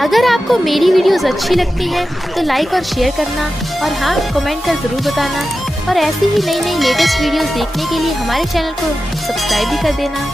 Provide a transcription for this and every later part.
अगर आपको मेरी वीडियोस अच्छी लगती हैं तो लाइक और शेयर करना और हाँ कमेंट कर ज़रूर बताना और ऐसी ही नई नई लेटेस्ट वीडियोस देखने के लिए हमारे चैनल को सब्सक्राइब भी कर देना।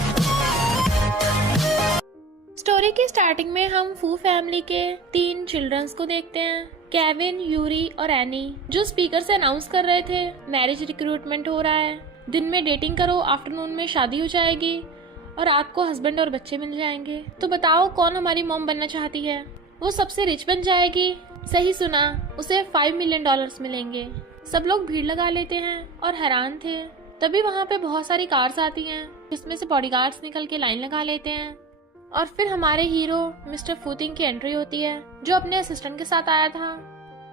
स्टोरी के स्टार्टिंग में हम फू फैमिली के 3 चिल्ड्रंस को देखते हैं, केविन, यूरी और एनी, जो स्पीकर से अनाउंस कर रहे थे मैरिज रिक्रूटमेंट हो रहा है। दिन में डेटिंग करो, आफ्टरनून में शादी हो जाएगी और रात को हस्बैंड और बच्चे मिल जाएंगे। तो बताओ कौन हमारी मॉम बनना चाहती है? वो सबसे रिच बन जाएगी। सही सुना, उसे $5 मिलियन मिलेंगे। सब लोग भीड़ लगा लेते हैं और हैरान थे। तभी वहाँ पे बहुत सारी कार्स आती हैं, जिसमें से बॉडीगार्ड्स निकल के लाइन लगा लेते हैं। और फिर हमारे हीरो मिस्टर फूतिंग की एंट्री होती है, जो अपने असिस्टेंट के साथ आया था।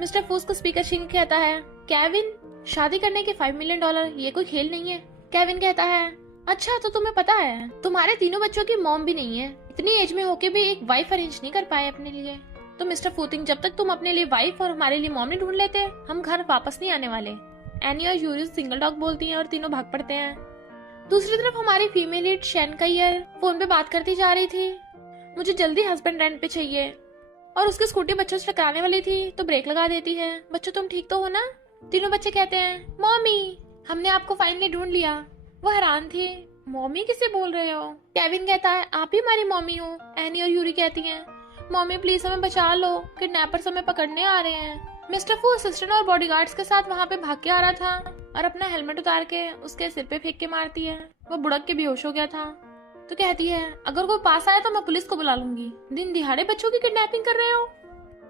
मिस्टर फूस को स्पीकर छीन के कहता है, केविन, शादी करने के $5 मिलियन ये कोई खेल नहीं है। केविन कहता है, अच्छा तो तुम्हें पता है तुम्हारे तीनों बच्चों की मॉम भी नहीं है, इतनी एज में होके भी एक वाइफ अरेंज नहीं कर पाए अपने लिए। तो मिस्टर फूतिंग, जब तक तुम अपने लिए वाइफ और हमारे लिए मॉम नहीं ढूंढ लेते, हम घर वापस नहीं आने वाले। एनी और यूरी सिंगल डॉग बोलती हैं और तीनों भाग पड़ते हैं। दूसरी तरफ हमारी female lead Shane care phone पे बात करती जा रही थी, मुझे जल्दी हस्बैंड रेंट पे चाहिए। और उसकी स्कूटी बच्चों से टकराने वाली थी तो ब्रेक लगा देती है। बच्चों तुम ठीक तो हो ना? तीनों बच्चे कहते हैं, मॉमी हमने आपको फाइनली ढूंढ लिया। वो हैरान थी, मॉमी किसे बोल रहे हो? केविन कहता है, आप ही हमारी मॉमी हो। एनी और यूरी कहती हैं, मॉमी प्लीज हमें बचा लो, किडनैपर्स हमें पकड़ने आ रहे हैं। मिस्टर फू असिस्टेंट और बॉडीगार्ड्स के साथ वहाँ पे भाग के आ रहा था और अपना हेलमेट उतार के उसके सिर पे फेंक के मारती है। वो बुड़क के बेहोश हो गया था। तो कहती है, अगर कोई पास आया तो मैं पुलिस को बुला लूंगी, दिन दिहाड़े बच्चों की किडनैपिंग कर रहे हो।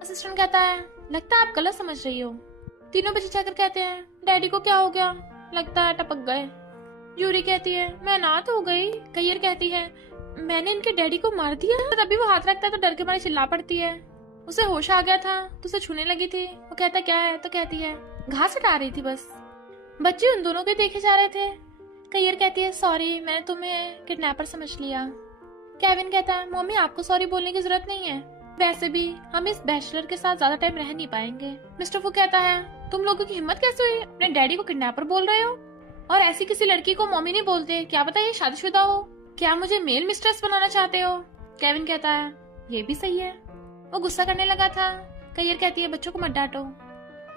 असिस्टेंट कहता है, लगता है आप गलत समझ रही हो। तीनों बच्चे जाकर कहते हैं, डैडी को क्या हो गया? लगता है टपक गए। यूरी कहती है, मैं अनाथ हो गई। कैयर कहती है, मैंने इनके डैडी को मार दिया। तभी वो हाथ रखता है तो डर के मारे चिल्ला पड़ती है। उसे होश आ गया था तो उसे छूने लगी थी। वो कहता क्या है? तो कहती है, घास हटा रही थी बस। बच्चे उन दोनों के देखे जा रहे थे। कैयर कहती है, सॉरी मैंने तुम्हें किडनैपर समझ लिया। केविन कहता है, मम्मी आपको सॉरी बोलने की जरूरत नहीं है, वैसे भी हम इस बैचलर के साथ ज्यादा टाइम रह नहीं पाएंगे। मिस्टर फू कहता है, तुम लोगों की हिम्मत कैसे हुई? अपने डैडी को किडनैपर बोल रहे हो और ऐसी किसी लड़की को मम्मी नहीं बोलते। क्या पता ये शादीशुदा हो? क्या मुझे मेल मिस्ट्रेस बनाना चाहते हो? केविन कहता है, ये भी सही है। वो गुस्सा करने लगा था। कैयर कहती है, बच्चों को मत डांटो।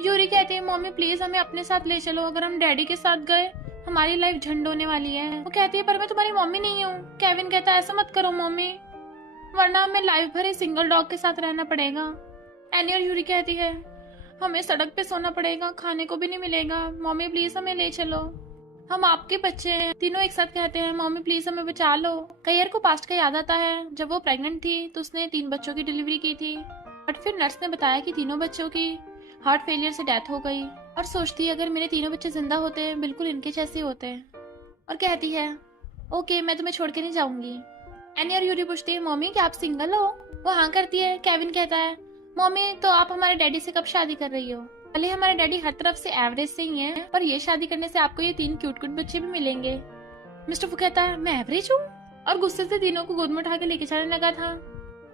यूरी कहती है, मम्मी प्लीज हमें अपने साथ ले चलो, अगर हम डैडी के साथ गए हमारी लाइफ झंड होने वाली है। वो कहती है, पर मैं तुम्हारी मम्मी नहीं हूँ। केविन कहता है, ऐसा मत करो मम्मी, वरना हमें लाइफ भर सिंगल डॉग के साथ रहना पड़ेगा। एनी और यूरी कहती है, हमें सड़क पे सोना पड़ेगा, खाने को भी नहीं मिलेगा। मम्मी प्लीज हमें ले चलो, हम आपके बच्चे हैं। तीनों एक साथ कहते हैं, मम्मी प्लीज हमें बचा लो। कैयर को पास्ट का याद आता है, जब वो प्रेग्नेंट थी तो उसने 3 बच्चों की डिलीवरी की थी, बट फिर नर्स ने बताया कि तीनों बच्चों की हार्ट फेलियर से डेथ हो गई। और सोचती है, अगर मेरे तीनों बच्चे जिंदा होते बिल्कुल इनके जैसे होते। और कहती है, ओके मैं तुम्हें छोड़ के नहीं जाऊंगी। एनी और यूरी पूछती है, मम्मी क्या आप सिंगल हो? वो हाँ करती है। केविन कहता है, मम्मी तो आप हमारे डैडी से कब शादी कर रही हो? भले हमारे डैडी हर तरफ से एवरेज से ही हैं, पर ये शादी करने से आपको ये 3 क्यूट क्यूट बच्चे भी मिलेंगे। मिस्टर फू कहता है, मैं एवरेज हूँ? और गुस्से से तीनों को गोद में उठा के लेके जाने लगा था।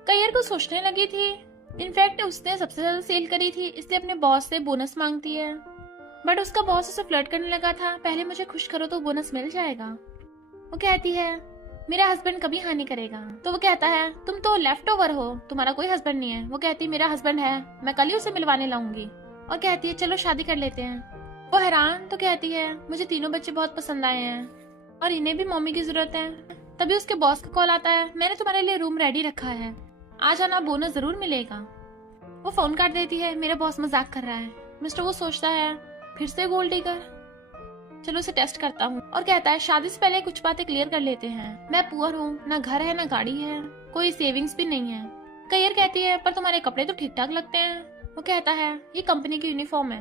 कैयर को सोचने लगी थी, इनफैक्ट उसने सबसे ज्यादा सेल करी थी, इसलिए अपने बॉस से बोनस मांगती है। बट उसका बॉस उसे फ्लर्ट करने लगा था, पहले मुझे खुश करो तो बोनस मिल जाएगा। वो कहती है, मेरा हस्बैंड कभी हाँ नहीं करेगा। तो वो कहता है, तुम तो लेफ्ट ओवर हो, तुम्हारा कोई हस्बैंड नहीं है। वो कहती है, मेरा हस्बैंड है, मैं कल ही उसे मिलवाने लाऊंगी। और कहती है, चलो शादी कर लेते हैं। वो हैरान तो कहती है, मुझे तीनों बच्चे बहुत पसंद आए हैं और इन्हें भी मम्मी की जरूरत है। तभी उसके बॉस का कॉल आता है, मैंने तुम्हारे लिए रूम रेडी रखा है, आ जाना, बोनस जरूर मिलेगा। वो फोन काट देती है, मेरा बॉस मजाक कर रहा है। मिस्टर वो सोचता है, फिर से गोल्ड डिगर, चलो उसे टेस्ट करता हूँ। और कहता है, शादी से पहले कुछ बातें क्लियर कर लेते हैं। मैं पुअर हूँ, ना घर है ना गाड़ी है, कोई सेविंग्स भी नहीं है। कैयर कहती है, पर तुम्हारे कपड़े तो ठीक ठाक लगते हैं। वो कहता है, ये कंपनी की यूनिफॉर्म है,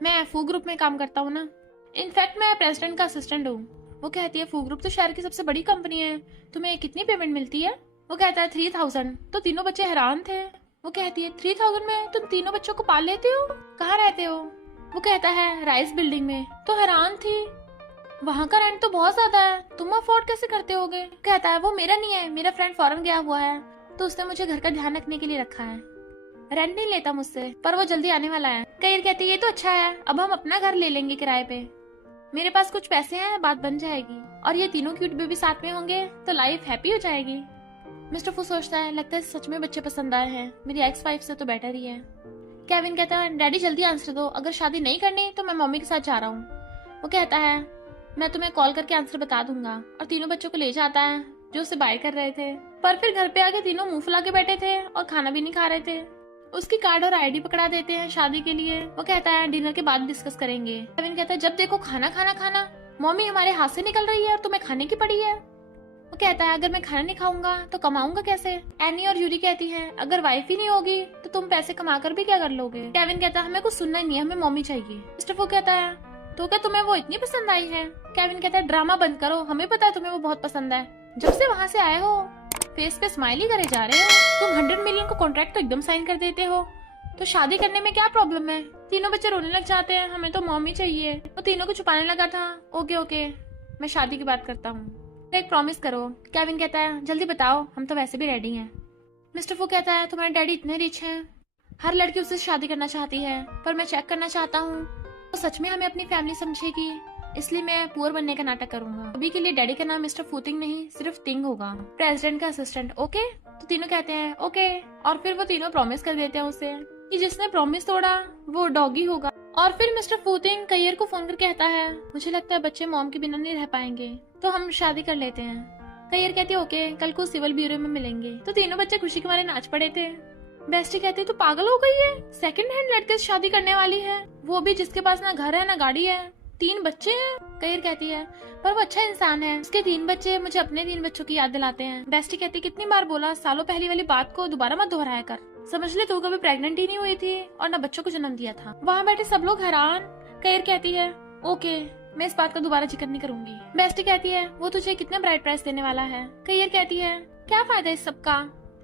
मैं फू ग्रुप में काम करता हूँ ना, इनफैक्ट मैं प्रेसिडेंट का असिस्टेंट हूँ। वो कहती है, फू ग्रुप तो शहर की सबसे बड़ी कंपनी है, तुम्हें कितनी पेमेंट मिलती है? वो कहता है, 3000। तो तीनों बच्चे हैरान थे। वो कहती है, 3000 में तुम तीनों बच्चों को पाल लेते हो? कहाँ रहते हो? वो कहता है, राइस बिल्डिंग में। तो हैरान थी, वहाँ का रेंट तो बहुत ज्यादा है, तुम अफोर्ड कैसे करते होगे? कहता है, वो मेरा नहीं है, मेरा फ्रेंड फॉरेन गया हुआ है तो उसने मुझे घर का ध्यान रखने के लिए रखा है, रेंट नहीं लेता मुझसे, पर वो जल्दी आने वाला है। कैयर कहती है, ये तो अच्छा है, अब हम अपना घर ले लेंगे किराए पे, मेरे पास कुछ पैसे हैं, बात बन जाएगी। और ये तीनों क्यूट बेबी साथ में होंगे तो लाइफ हैप्पी हो जाएगी। मिस्टर फू सोचता है लगता है सच में बच्चे पसंद आए हैं, मेरी एक्स वाइफ से तो बेटर ही है। केविन कहता है डैडी जल्दी आंसर दो, अगर शादी नहीं करनी तो मैं मम्मी के साथ जा रहा हूँ। वो कहता है मैं तुम्हें कॉल करके आंसर बता दूंगा, और तीनों बच्चों को ले जाता है जो उसे बाय कर रहे थे। पर फिर घर पे आके तीनों मुंह फुला के बैठे थे और खाना भी नहीं खा रहे थे। उसकी कार्ड और आईडी पकड़ा देते हैं शादी के लिए। वो कहता है डिनर के बाद डिस्कस करेंगे। केविन कहता है जब देखो खाना खाना खाना, मम्मी हमारे हाथ से निकल रही है और तुम्हें खाने की पड़ी है। वो कहता है अगर मैं खाना नहीं खाऊंगा तो कमाऊंगा कैसे। एनी और यूरी कहती है अगर वाइफ ही नहीं होगी तो तुम पैसे कमा कर भी क्या कर लोगे। केविन कहता है हमें कुछ सुनना ही नहीं है, हमें मम्मी चाहिए। मिस्टर फू कहता है तो क्या तुम्हें वो इतनी पसंद आई है। केविन कहता है ड्रामा बंद करो, हमें पता है तुम्हें वो बहुत पसंद है, जब से वहाँ से आए हो फेस पे स्माइल ही करे जा रहे हो। तुम 100 मिलियन का कॉन्ट्रैक्ट तो एकदम साइन कर देते हो, तो शादी करने में क्या प्रॉब्लम है। तीनों बच्चे रोने लग जाते हैं, हमें तो मम्मी चाहिए। वो तीनों को छुपाने लगा था। ओके ओके मैं शादी की बात करता हूँ, एक प्रॉमिस करो। केविन कहता है जल्दी बताओ, हम तो वैसे भी रेडी हैं। मिस्टर फू कहता है तुम्हारे डैडी इतने रिच हैं, हर लड़की उससे शादी करना चाहती है, पर मैं चेक करना चाहता हूँ तो सच में हमें अपनी फैमिली समझेगी, इसलिए मैं पुअर बनने का नाटक करूंगा। अभी के लिए डैडी का नाम मिस्टर फूतिंग नहीं सिर्फ तिंग होगा, प्रेसिडेंट का असिस्टेंट। ओके तो तीनों कहते हैं ओके, और फिर वो तीनों प्रॉमिस कर देते हैं उसे कि जिसने प्रॉमिस तोड़ा वो डॉगी होगा। और फिर मिस्टर फूतिंग कैयर को फोन करके कहता है मुझे लगता है बच्चे मॉम के बिना नहीं रह पाएंगे, तो हम शादी कर लेते हैं। कैयर कहती है ओके कल को सिविल ब्यूरो में मिलेंगे। तो तीनों बच्चे खुशी के मारे नाच पड़े थे। बेस्टी कहती है तो पागल हो गई है, सेकंड हैंड लड़के से शादी करने वाली है, वो भी जिसके पास ना घर है ना गाड़ी है, 3 बच्चे हैं। कैयर कहती है पर वो अच्छा इंसान है, उसके 3 बच्चे मुझे अपने 3 बच्चों की याद दिलाते हैं। बेस्टी कहती है कितनी बार बोला सालों पहली वाली बात को दोबारा मत दोहराया कर, समझ ले तू कभी प्रेग्नेंट ही नहीं हुई थी और न बच्चों को जन्म दिया था। वहाँ बैठे सब लोग हैरान। कैयर कहती है ओके मैं इस बात का दोबारा जिक्र नहीं करूंगी। बेस्टी कहती है वो तुझे कितने ब्राइड प्राइस देने वाला है। कैयर कहती है क्या फायदा इस सब का,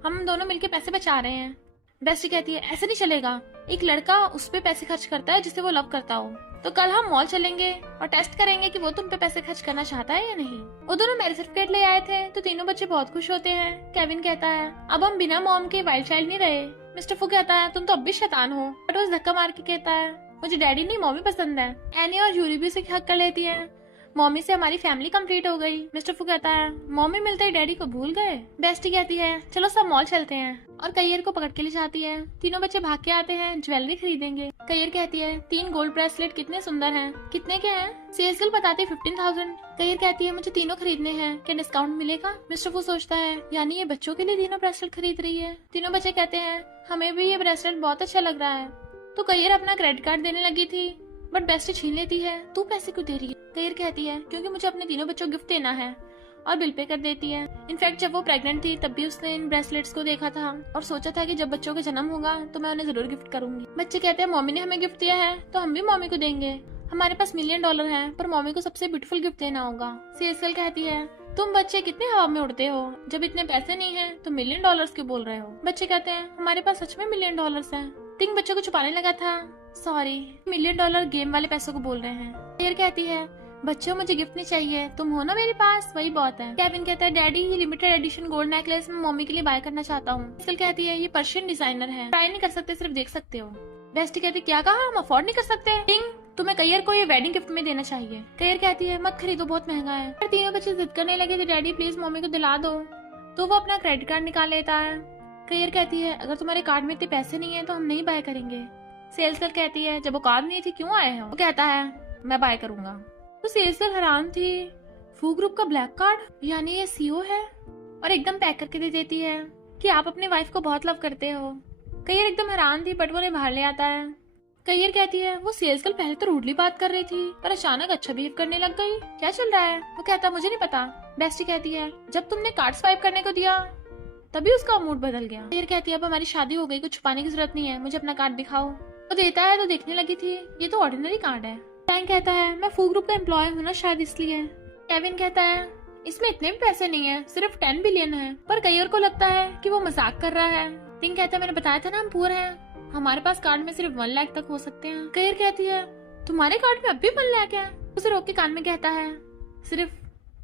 हम दोनों मिलके पैसे बचा रहे हैं। बेस्टी कहती है ऐसे नहीं चलेगा, एक लड़का उस पे पैसे खर्च करता है जिसे वो लव करता हो, तो कल हम मॉल चलेंगे और टेस्ट करेंगे कि वो तुम पे पैसे खर्च करना चाहता है या नहीं। वो दोनों मैरिज सर्टिफिकेट ले आए थे तो तीनों बच्चे बहुत खुश होते हैं। केविन कहता है अब हम बिना मॉम के वाइल्ड चाइल्ड नहीं रहे। मिस्टर फू कहता है तुम तो अब भी शैतान हो। बट वो धक्का मार के कहता है मुझे डैडी नहीं मॉमी पसंद है। एनी और यूरी भी उसे हक कर लेती है, मॉमी से हमारी फैमिली कंप्लीट हो गई। मिस्टर फू कहता है मॉमी मिलते ही डैडी को भूल गए। बेस्टी कहती है चलो सब मॉल चलते हैं, और कैयर को पकड़ के ले जाती है। तीनों बच्चे भाग के आते हैं ज्वेलरी खरीदेंगे। कैयर कहती है 3 गोल्ड ब्रेसलेट कितने सुंदर हैं, कितने के हैं। सेल्स गर्ल बताती है 15,000। कैयर कहती है मुझे तीनों खरीदने हैं, क्या डिस्काउंट मिलेगा। मिस्टर फू सोचता है यानी ये बच्चों के लिए तीनों ब्रेसलेट खरीद रही है। तीनों बच्चे कहते हैं हमें भी ये ब्रेसलेट बहुत अच्छा लग रहा है। तो कैयर अपना क्रेडिट कार्ड देने लगी थी, बट बेस्टी छीन लेती है। तू पैसे क्यों दे रही है। कैयर कहती है क्योंकि मुझे अपने तीनों बच्चों को गिफ्ट देना है, और बिल पे कर देती है। इनफैक्ट जब वो प्रेग्नेंट थी तब भी उसने इन ब्रेसलेट्स को देखा था और सोचा था कि जब बच्चों का जन्म होगा तो मैं उन्हें जरूर गिफ्ट करूंगी। बच्चे कहते हैं मम्मी ने हमें गिफ्ट दिया है तो हम भी मम्मी को देंगे, हमारे पास $1 मिलियन है, पर मम्मी को सबसे ब्यूटीफुल गिफ्ट देना होगा। सेल्स कहती है तुम बच्चे कितने हवा में उड़ते हो, जब इतने पैसे नहीं है तो $1 मिलियन क्यों बोल रहे हो। बच्चे कहते हैं हमारे पास सच में $1 मिलियन है। तिंग बच्चों को छुपाने लगा था, सॉरी $1 मिलियन गेम वाले पैसों को बोल रहे हैं। कैयर कहती है बच्चों मुझे गिफ्ट नहीं चाहिए, तुम हो ना मेरे पास वही बहुत है। केविन कहता है डैडी ये लिमिटेड एडिशन गोल्ड नेकलेस मैं मम्मी के लिए बाय करना चाहता हूँ। बेस्टी कहती है ये पर्शियन डिजाइनर है, ट्राई नहीं कर सकते सिर्फ देख सकते हो। बेस्टी कहती है क्या कहा, हम अफोर्ड नहीं कर सकते। टिंग तुम्हें कैयर को ये वेडिंग गिफ्ट में देना चाहिए। कैयर कहती है मत खरीदो बहुत महंगा है। फिर तीनों बच्चे जिद करने लगे थे डैडी प्लीज मम्मी को दिला दो, तो वो अपना क्रेडिट कार्ड निकाल लेता है। कैयर कहती है अगर तुम्हारे कार्ड में इतने पैसे नहीं है तो हम नहीं बाय करेंगे। सेल्स गर्ल कहती है जब वो कार्ड नहीं थी क्यों आए हो। वो कहता है मैं बाय करूंगा। तो सेल्स गर्ल हैरान थी, फू ग्रुप का ब्लैक कार्ड, यानी ये सीओ है, और एकदम पैक करके दे देती है कि आप अपनी वाइफ को बहुत लव करते हो। कैयर एकदम हैरान थी बट वो उन्हें बाहर ले आता है। कैयर कहती है वो सेल्स गर्ल पहले तो रूडली बात कर रही थी पर अचानक अच्छा बिहेव करने लग गई, क्या चल रहा है। वो कहता मुझे नहीं पता। बेस्टी कहती है जब तुमने कार्ड स्वाइप करने को दिया तभी उसका मूड बदल गया। कैयर कहती है अब हमारी शादी हो गई, कुछ छुपाने की जरूरत नहीं है, मुझे अपना कार्ड दिखाओ। वो देता है तो देखने लगी थी ये तो ऑर्डिनरी कार्ड है। टैंक कहता है मैं फू ग्रुप का एम्प्लॉय हूँ ना शायद इसलिए। केविन कहता है इसमें इतने भी पैसे नहीं है, सिर्फ 10 बिलियन है। पर कैयर को लगता है कि वो मजाक कर रहा है। टिंग कहता है मैंने बताया था ना हम पुअर हैं, हमारे पास कार्ड में सिर्फ 1 लाख तक हो सकते हैं। कैयर कहती है तुम्हारे कार्ड में अब भी 1 लाख है। उसे रोक के कान में कहता है सिर्फ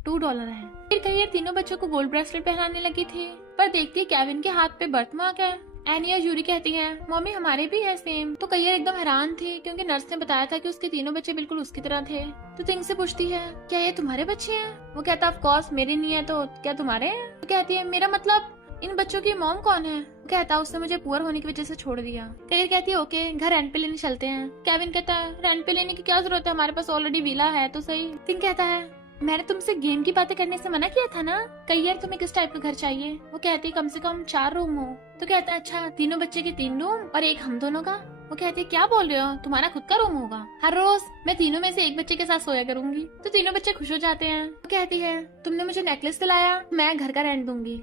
$2 है। फिर कैयर तीनों बच्चों को गोल्ड ब्रेसलेट पहनाने लगी थी, पर देखती है केविन के हाथ पे बर्थ मार्क है। एनी और यूरी कहती हैं मम्मी हमारे भी है सेम। तो कैयर एकदम हैरान थी क्योंकि नर्स ने बताया था कि उसके तीनों बच्चे बिल्कुल उसकी तरह थे। तो टिंग से पूछती है क्या ये तुम्हारे बच्चे हैं। वो कहता ऑफ कोर्स मेरे नहीं है तो क्या तुम्हारे हैं। तो कहती है मेरा मतलब इन बच्चों की मॉम कौन है? कहता उसने मुझे पुअर होने की वजह से छोड़ दिया। कयर कहती है ओके घर रेंट पे लेने चलते हैं। केविन कहता है रेंट पे लेने की क्या जरूरत है, हमारे पास ऑलरेडी विला है तो सही। टिंग कहता है मैंने तुमसे गेम की बातें करने से मना किया था ना। कयर तुम्हें किस टाइप का घर चाहिए? वो कहती है कम से कम 4 रूम हो। तो कहता है अच्छा 3 बच्चे के 3 रूम और एक हम दोनों का। वो कहती है क्या बोल रहे हो, तुम्हारा खुद का रूम होगा, हर रोज मैं तीनों में से एक बच्चे के साथ सोया करूंगी। तो तीनों बच्चे खुश हो जाते हैं। वो कहती है तुमने मुझे नेकलेस दिलाया, मैं घर का रेंट दूंगी।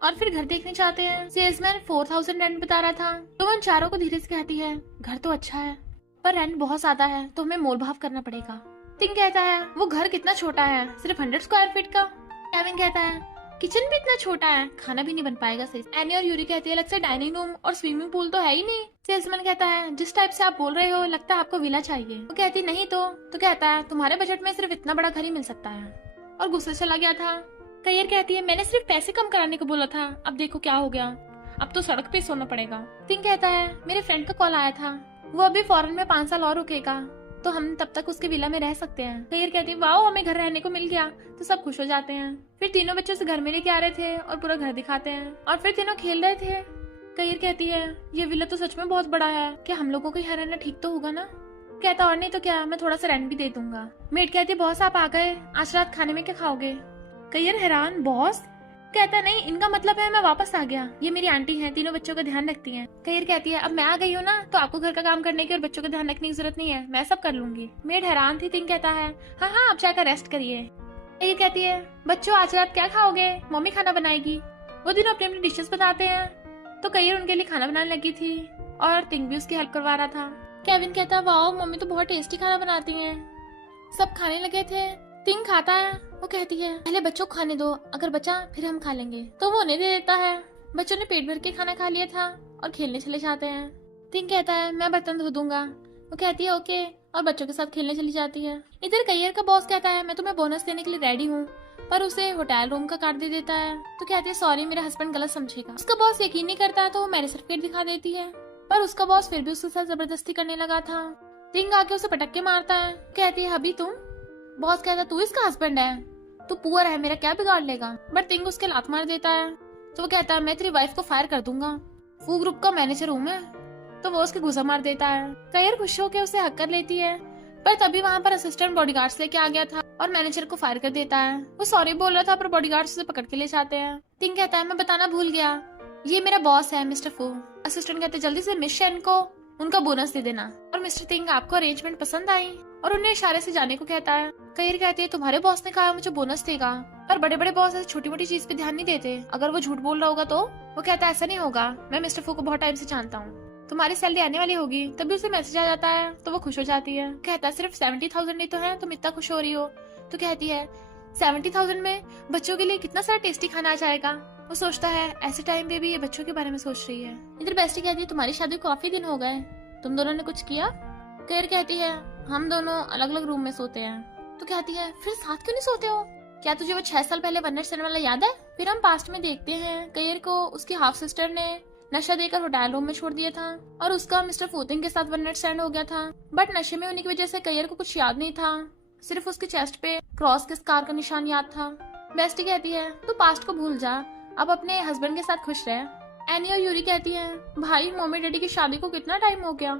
और फिर घर देखने चाहते हैं। सेल्समैन 4000 रेंट बता रहा था। तो वो उन चारों को धीरे से कहती है घर तो अच्छा है पर रेंट बहुत ज्यादा है तो हमें मोल भाव करना पड़ेगा। टिंग कहता है वो घर कितना छोटा है, सिर्फ 100 स्क्वायर फीट का। केविन कहता है किचन भी इतना छोटा है, खाना भी नहीं बन पाएगा सही। एनी और यूरी कहती है लगता है डाइनिंग रूम और स्विमिंग पूल तो है ही नहीं। सेल्समैन कहता है जिस टाइप से आप बोल रहे हो लगता है आपको विला चाहिए। वो कहती नहीं तो कहता है तुम्हारे बजट में सिर्फ इतना बड़ा घर ही मिल सकता है और गुस्से चला गया था। कयर कहती है मैंने सिर्फ पैसे कम कराने को बोला था, अब देखो क्या हो गया, अब तो सड़क पे सोना पड़ेगा। टिंग कहता है मेरे फ्रेंड का कॉल आया था, वो अभी फॉरेन में 5 साल और रुकेगा तो हम तब तक उसके विला में रह सकते हैं। कयर कहती है वाओ हमें घर रहने को मिल गया। तो सब खुश हो जाते हैं। फिर तीनों बच्चों से घर में लेके आ रहे थे और पूरा घर दिखाते हैं और फिर तीनों खेल रहे थे। कयर कहती है ये विला तो सच में बहुत बड़ा है, क्या हम लोगों को यहाँ रहना ठीक तो होगा ना? कहता और नहीं तो क्या, मैं थोड़ा सा रेंट भी दे दूंगा। मेड कहती है बॉस आप आ गए, आज रात खाने में क्या खाओगे? कयर हैरान बॉस? कहता नहीं इनका मतलब है मैं वापस आ गया, ये मेरी आंटी हैं, तीनों बच्चों का ध्यान रखती हैं। कयर कहती है अब मैं आ गई हूँ ना तो आपको घर का काम करने की और बच्चों का ध्यान रखने की जरूरत नहीं है, मैं सब कर लूंगी। मेड हैरान थी। टिंग कहता है हाँ हाँ आप जाकर रेस्ट करिए। कयर कहती है बच्चों आज रात क्या खाओगे, मम्मी खाना बनाएगी। वो तीनों अपनी अपनी डिशेस बताते हैं। तो कयर उनके लिए खाना बनाने लगी थी और टिंग भी उसकी हेल्प करवा रहा था। केविन कहता है वाओ मम्मी तो बहुत टेस्टी खाना बनाती हैं। सब खाने लगे थे। टिंग खाता है। वो कहती है पहले बच्चों को खाने दो, अगर बचा फिर हम खा लेंगे। तो वो उन्हें दे देता है। बच्चों ने पेट भर के खाना खा लिया था और खेलने चले जाते हैं। टिंग कहता है मैं बर्तन धो दूंगा। वो कहती है ओके और बच्चों के साथ खेलने चली जाती है। इधर कयर का बॉस कहता है मैं तुम्हें बोनस देने के लिए रेडी हूँ, पर उसे होटल रूम का कार्ड दे देता है। तो कहती है सॉरी मेरा हस्बैंड गलत समझेगा। उसका बॉस यकीन नहीं करता तो वो मैरिज सर्टिफिकेट दिखा देती है, पर उसका बॉस फिर भी उसके साथ जबरदस्ती करने लगा था। टिंग आके उसे पटक के मारता है। कहती है अभी तुम? बॉस कहता तू इसका हस्बैंड है, तू पुअर है, मेरा क्या बिगाड़ लेगा? बट टिंग उसके लात मार देता है। तो वो कहता है मैं तेरी वाइफ को फायर कर दूंगा, फू ग्रुप का मैनेजर हूँ मैं। तो वो उसके घुसा मार देता है। कयर खुश होकर उसे हक कर लेती है, पर तभी वहाँ पर असिस्टेंट बॉडीगार्ड्स लेके आ गया था और मैनेजर को फायर कर देता है। वो सॉरी बोल रहा था पर बॉडीगार्ड्स उसे पकड़ के ले जाते हैं। टिंग कहता है मैं बताना भूल गया, ये मेरा बॉस है मिस्टर फू। असिस्टेंट कहते जल्दी से मिस शेन को उनका बोनस दे देना। और मिस्टर टिंग आपको अरेंजमेंट पसंद आई और उन्हें इशारे से जाने को कहता है। कयर कहती है तुम्हारे बॉस ने कहा मुझे बोनस देगा, पर बड़े बड़े बॉस ऐसी छोटी मोटी चीज पे ध्यान नहीं देते, अगर वो झूठ बोल रहा होगा तो? वो कहता है ऐसा नहीं होगा, मैं मिस्टर फू को बहुत टाइम से जानता हूँ, तुम्हारी सैलरी आने वाली होगी। तभी उसे मैसेज आ जाता है तो वो खुश हो जाती है। कहता है सिर्फ 70,000 ही तो है, तुम इतना खुश हो रही हो? तो कहती है 70,000 में बच्चों के लिए कितना सारा टेस्टी खाना आ जाएगा। वो सोचता है ऐसे टाइम पे भी ये बच्चों के बारे में सोच रही है। इधर बेस्टी कहती है तुम्हारी शादी को काफी दिन हो गए, तुम दोनों ने कुछ किया? कयर कहती है हम दोनों अलग अलग रूम में सोते हैं। तो कहती है फिर साथ क्यों नहीं सोते हो? क्या तुझे वो 6 साल पहले वन नाइट स्टैंड वाला याद है? फिर हम पास्ट में देखते हैं कयर को उसकी हाफ सिस्टर ने नशा देकर होटल रूम में छोड़ दिया था और उसका मिस्टर फूतिंग के साथ वन नाइट स्टैंड हो गया था। बट नशे में होने की वजह से कयर को कुछ याद नहीं था, सिर्फ उसके चेस्ट पे क्रॉस के स्कार का निशान याद था। बेस्टी कहती है तू पास्ट को भूल जा, अब अपने हस्बैंड के साथ खुश रह। एनी और यूरी कहती है भाई मम्मी डैडी की शादी को कितना टाइम हो गया,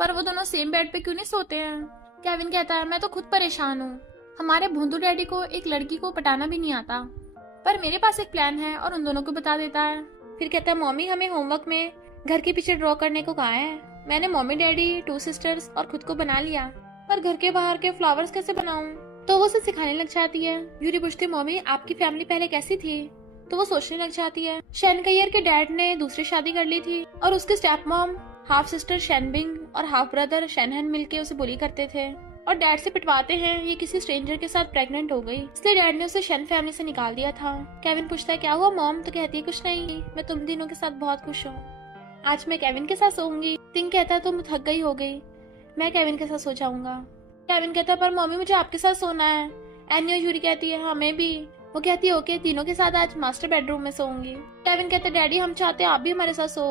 पर वो दोनों सेम बेड पे क्यों नहीं सोते हैं? केविन कहता है मैं तो खुद परेशान हूँ, हमारे भोंदू डैडी को एक लड़की को पटाना भी नहीं आता, पर मेरे पास एक प्लान है और उन दोनों को बता देता है। फिर कहता है मम्मी हमें होमवर्क में घर के पीछे ड्रॉ करने को कहा है, मैंने मम्मी डैडी 2 सिस्टर्स और खुद को बना लिया, पर घर के बाहर के फ्लावर्स कैसे बनाऊं? तो वो उसे सिखाने लग जाती है। यूरी पूछती मम्मी आपकी फैमिली पहले कैसी थी? तो वो सोचने लग जाती है शेन कयर के डैड ने दूसरी शादी कर ली थी और उसके स्टेप मॉम हाफ सिस्टर शेनबिंग और हाफ ब्रदर शेनहन मिलके उसे बुली करते थे और डैड से पिटवाते हैं ये किसी स्ट्रेंजर के साथ प्रेग्नेंट हो गई, इसलिए डैड ने उसे शेन फैमिली से निकाल दिया था। केविन पूछता है क्या हुआ मॉम? तो कहती है कुछ नहीं, मैं तुम तीनों के साथ बहुत खुश हूँ, आज मैं केविन के साथ सोऊंगी। टिंग कहता है तुम थक गई हो गई, मैं केविन के साथ सो जाऊंगा। केविन कहता है पर मम्मी मुझे आपके साथ सोना है। एनी और यूरी कहती है हमें भी। वो कहती है ओके तीनों के साथ आज मास्टर बेडरूम में सोऊंगी। केविन कहता है डैडी हम चाहते हैं आप भी हमारे साथ सो।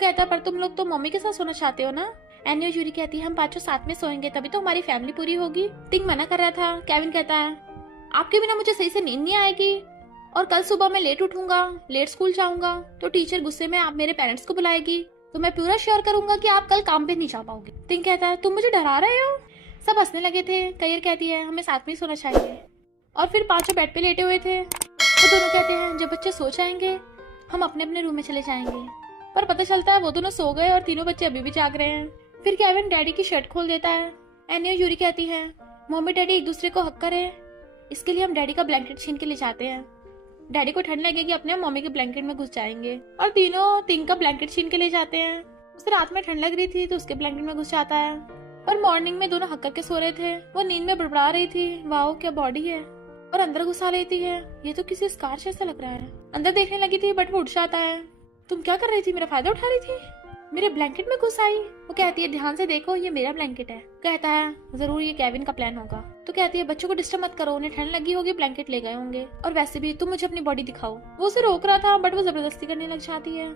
कहता है पर तुम लोग तो मम्मी के साथ सोना चाहते हो ना। एनी और यूरी कहती है हम पांचों साथ में सोएंगे तभी तो हमारी फैमिली पूरी होगी। टिंग मना कर रहा था। केविन कहता है आपके बिना मुझे सही से नींद नहीं आएगी और कल सुबह मैं लेट उठूंगा, लेट स्कूल जाऊंगा तो टीचर गुस्से में आप मेरे पेरेंट्स को बुलाएगी, तो मैं पूरा श्योर करूंगा कि आप कल काम पे नहीं जा पाओगे। तिंग कहता है तुम मुझे डरा रहे हो। सब हंसने लगे थे। कयर कहती है हमें साथ में ही सोना चाहिए। और फिर पांचों बेड पे लेटे हुए थे। वो दोनों कहते हैं जब बच्चे सो जाएंगे हम अपने अपने रूम में चले जाएंगे। पर पता चलता है वो दोनों सो गए और तीनों बच्चे अभी भी जाग रहे हैं। फिर केविन डैडी की शर्ट खोल देता है। एनी और यूरी कहती है मम्मी डैडी एक दूसरे को हक करे, इसके लिए हम डैडी का ब्लैंकेट छीन के ले जाते हैं। डैडी को ठंड लगेगी, अपने मम्मी के ब्लैंकेट में घुस जाएंगे और तीनों तिंग का ब्लैंकेट छीन के ले जाते हैं। उसे रात में ठंड लग रही थी तो उसके ब्लैंकेट में घुस जाता है। पर मॉर्निंग में दोनों हक करके सो रहे थे। वो नींद में बड़बड़ा रही थी, वाओ क्या बॉडी है, और अंदर घुसा लेती है, ये तो किसी स्कार जैसा लग रहा है। अंदर देखने लगी थी बट वो उठ जाता है। तुम क्या कर रही थी, मेरा फायदा उठा रही थी, मेरे ब्लैंकेट में घुस आई। वो कहती है ध्यान से देखो ये मेरा ब्लैंकेट है। कहता है जरूर ये केविन का प्लान होगा। तो कहती है बच्चों को डिस्टर्ब मत करो, उन्हें ठंड लगी होगी, ब्लैंकेट ले गए होंगे, और वैसे भी तुम मुझे अपनी बॉडी दिखाओ। वो उसे रोक रहा था बट वो जबरदस्ती करने लग जाती है।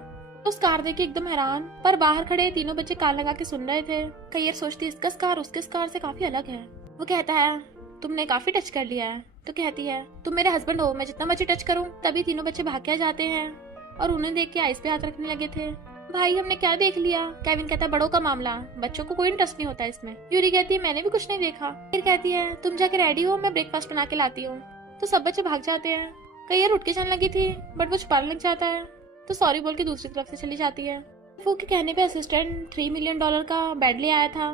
तो स्कार देख के एकदम हैरान, पर बाहर खड़े तीनों बच्चे कान लगा के सुन रहे थे। कयर सोचती इसका स्कार उसके स्कार से काफी अलग है। वो कहता है तुमने काफी टच कर लिया है। तो कहती है तुम मेरे हस्बैंड हो, मैं जितना मर्जी टच करूं। तभी तीनों बच्चे भाग के आ जाते हैं और उन्हें देख के आइस पे हाथ रखने लगे थे। भाई हमने क्या देख लिया। केविन कहता है बड़ों का मामला, बच्चों को कोई इंटरेस्ट नहीं होता इसमें। यूरी कहती है मैंने भी कुछ नहीं देखा। फिर कहती है तुम जाके रेडी हो, मैं ब्रेकफास्ट बना के लाती हूँ। तो सब बच्चे भाग जाते हैं। कयर उठ के जाने लगी थी बट वो छुपाने लग जाता है, तो सॉरी बोल के दूसरी तरफ से चली जाती है। वो के कहने पे असिस्टेंट $3 मिलियन का बेड ले आया था,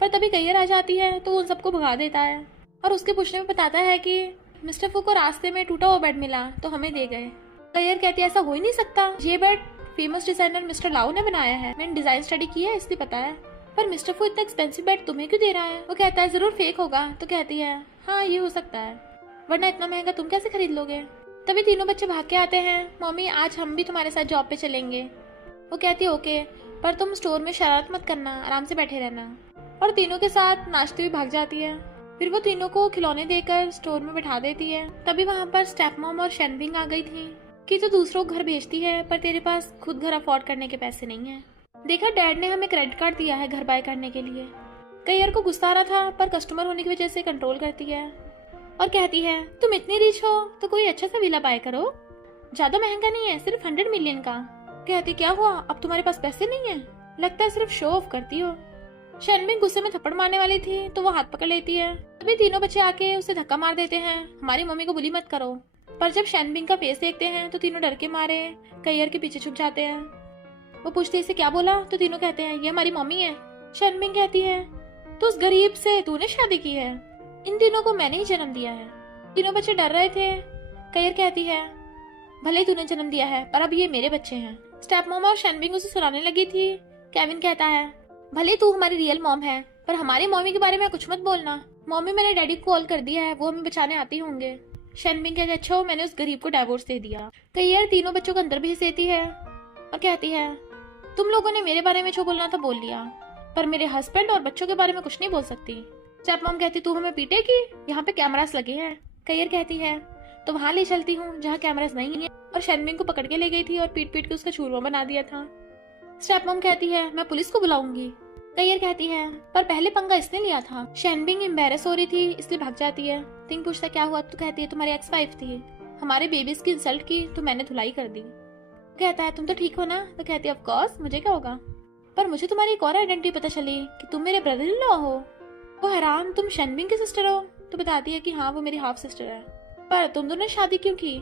पर तभी कयर आ जाती है तो उन सबको भगा देता है और उसके पूछने में बताता है कि मिस्टर फू को रास्ते में टूटा हुआ बेड मिला तो हमें दे गए। कयर कहती है ऐसा हो ही नहीं सकता, ये बेड फेमस डिजाइनर मिस्टर लाओ ने बनाया है, मैंने डिजाइन स्टडी की है इसलिए पता है। पर मिस्टर फू इतना एक्सपेंसिव बेड तुम्हें क्यों दे रहा है। वो कहता है जरूर फेक होगा। तो कहती है हाँ ये हो सकता है, वरना इतना महंगा तुम कैसे खरीद लोगे। तभी तीनों बच्चे भाग के आते हैं। मम्मी आज हम भी तुम्हारे साथ जॉब पे चलेंगे। वो कहती है ओके, पर तुम स्टोर में शरारत मत करना, आराम से बैठे रहना। और तीनों के साथ नाचते हुए भाग जाती है। फिर वो तीनों को खिलौने देकर स्टोर में बैठा देती है। तभी वहाँ पर स्टेप मॉम और शेनबिंग आ गई थी कि तो दूसरों को घर भेजती है पर तेरे पास खुद घर अफोर्ड करने के पैसे नहीं है। देखा डैड ने हमें क्रेडिट कार्ड दिया है घर बाय करने के लिए। कयर को गुस्सा आ रहा था पर कस्टमर होने की वजह से कंट्रोल करती है और कहती है तुम इतनी रिच हो तो कोई अच्छा सा विला बाय करो, ज्यादा महंगा नहीं है, सिर्फ 100 मिलियन का। कहती क्या हुआ अब तुम्हारे पास पैसे नहीं है, लगता है सिर्फ शो ऑफ करती हो। शेनबिंग गुस्से में थप्पड़ मारने वाली थी तो वो हाथ पकड़ लेती है। तभी तीनों बच्चे आके उसे धक्का मार देते हैं, हमारी मम्मी को बुली मत करो। पर जब शेनबिंग का फेस देखते हैं तो तीनों डर के मारे कयर के पीछे छुप जाते हैं। वो पूछते इसे क्या बोला तो तीनों कहते हैं ये हमारी मम्मी है। शेनबिंग कहती है तो उस गरीब से तूने शादी की है, इन तीनों को मैंने ही जन्म दिया है। तीनों बच्चे डर रहे थे। कयर कहती है भले ही तूने जन्म दिया है पर अब ये मेरे बच्चे हैं। स्टेप मॉम और शेनबिंग उसे सुनाने लगी थी। केविन कहता है भले तू हमारी रियल मॉम है पर हमारी मम्मी के बारे में कुछ मत बोलना, मम्मी मैंने डैडी को कॉल कर दिया है, वो हमें बचाने आते होंगे। शेनबिंग कहते अच्छा हो मैंने उस गरीब को डाइवोर्स दे दिया। कयर तीनों बच्चों को अंदर भेज देती है और कहती है तुम लोगों ने मेरे बारे में जो बोलना था बोल लिया, पर मेरे हस्बैंड और बच्चों के बारे में कुछ नहीं बोल सकती। स्टेप मॉम कहती तू हमें पीटेगी, यहाँ पे कैमरास लगे हैं। कयर कहती है तो वहाँ ले चलती हूँ जहाँ कैमरास नहीं है, और शेनबिंग को पकड़ के ले गई थी और पीट पीट के उसका चूरमा बना दिया था। स्टेप मॉम कहती है मैं पुलिस को बुलाऊंगी। कयर कहती है पर पहले पंगा इसने लिया था। शेनबिंग एम्बैरेस हो रही थी इसलिए भाग जाती है। तिंग पूछता क्या हुआ तो कहती है तुम्हारी एक्स वाइफ थी, हमारे बेबीज की इंसल्ट की तो मैंने धुलाई कर दी। कहता है तुम तो ठीक हो ना। तो कहती है ऑफ कोर्स, मुझे क्या होगा, पर मुझे तुम्हारी एक और आइडेंटिटी पता चली कि तुम मेरे ब्रदर इन लॉ हो। वो हैरान तुम शेनबिंग की सिस्टर हो। तो बताती है कि हाँ वो मेरी हाफ सिस्टर है, पर तुम दोनों ने शादी क्यों की।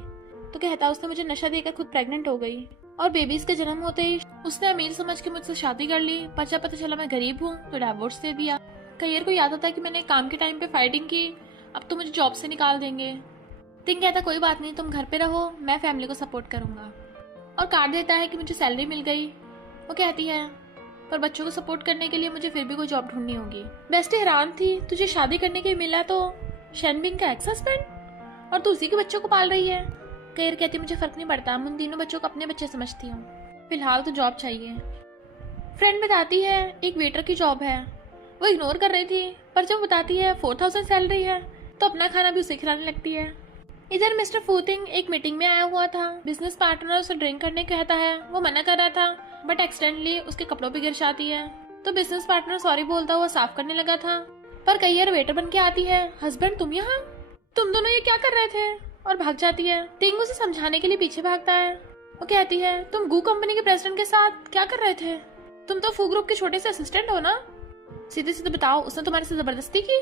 तो कहता है उसने मुझे नशा देकर खुद प्रेग्नेंट हो गई और बेबीज के जन्म होते ही उसने अमीर समझ के मुझसे शादी कर ली, पर जब पता चला मैं गरीब हूँ तो डाइवोर्स दे दिया। कयर को याद आता है कि मैंने काम के टाइम पे फाइटिंग की, अब तो मुझे जॉब से निकाल देंगे। तिंग कहता कोई बात नहीं तुम घर पे रहो, मैं फैमिली को सपोर्ट करूंगा, और कार्ड देता है कि मुझे सैलरी मिल गई। वो कहती है पर बच्चों को सपोर्ट करने के लिए मुझे फिर भी कोई जॉब ढूंढनी होगी। बेस्ट हैरान थी तुझे शादी करने के लिए मिला तो शेनबिंग का एक्स हस्बैंड, और तू उसी के बच्चों को पाल रही है। कयर कहती मुझे फर्क नहीं पड़ता, मैं उन तीनों बच्चों को अपने बच्चे समझती हूँ, फिलहाल तो जॉब चाहिए। फ्रेंड बताती है एक वेटर की जॉब है। वो इग्नोर कर रही थी पर जब बताती है 4000 सैलरी है तो अपना खाना भी उसे खिलाने लगती है। इधर मिस्टर फूथिंग एक मीटिंग में आया हुआ था। बिजनेस पार्टनर उसे ड्रिंक करने कहता है, वो मना कर रहा था बट एक्सीडेंटली उसके कपड़ों पे गिर जाती है तो बिजनेस पार्टनर सॉरी बोलता हुआ साफ करने लगा था। पर कयर वेटर बन के आती है, हस्बैंड तुम यहाँ, तुम दोनों ये क्या कर रहे थे। और भाग जाती है। टिंग उसे समझाने के लिए पीछे भागता है। वो कहती है, तुम गू कंपनी के प्रेसिडेंट के साथ क्या कर रहे थे? तुम तो फू ग्रुप के छोटे से असिस्टेंट हो ना? सीधे सीधे बताओ, उसने तुम्हारे से जबरदस्ती की?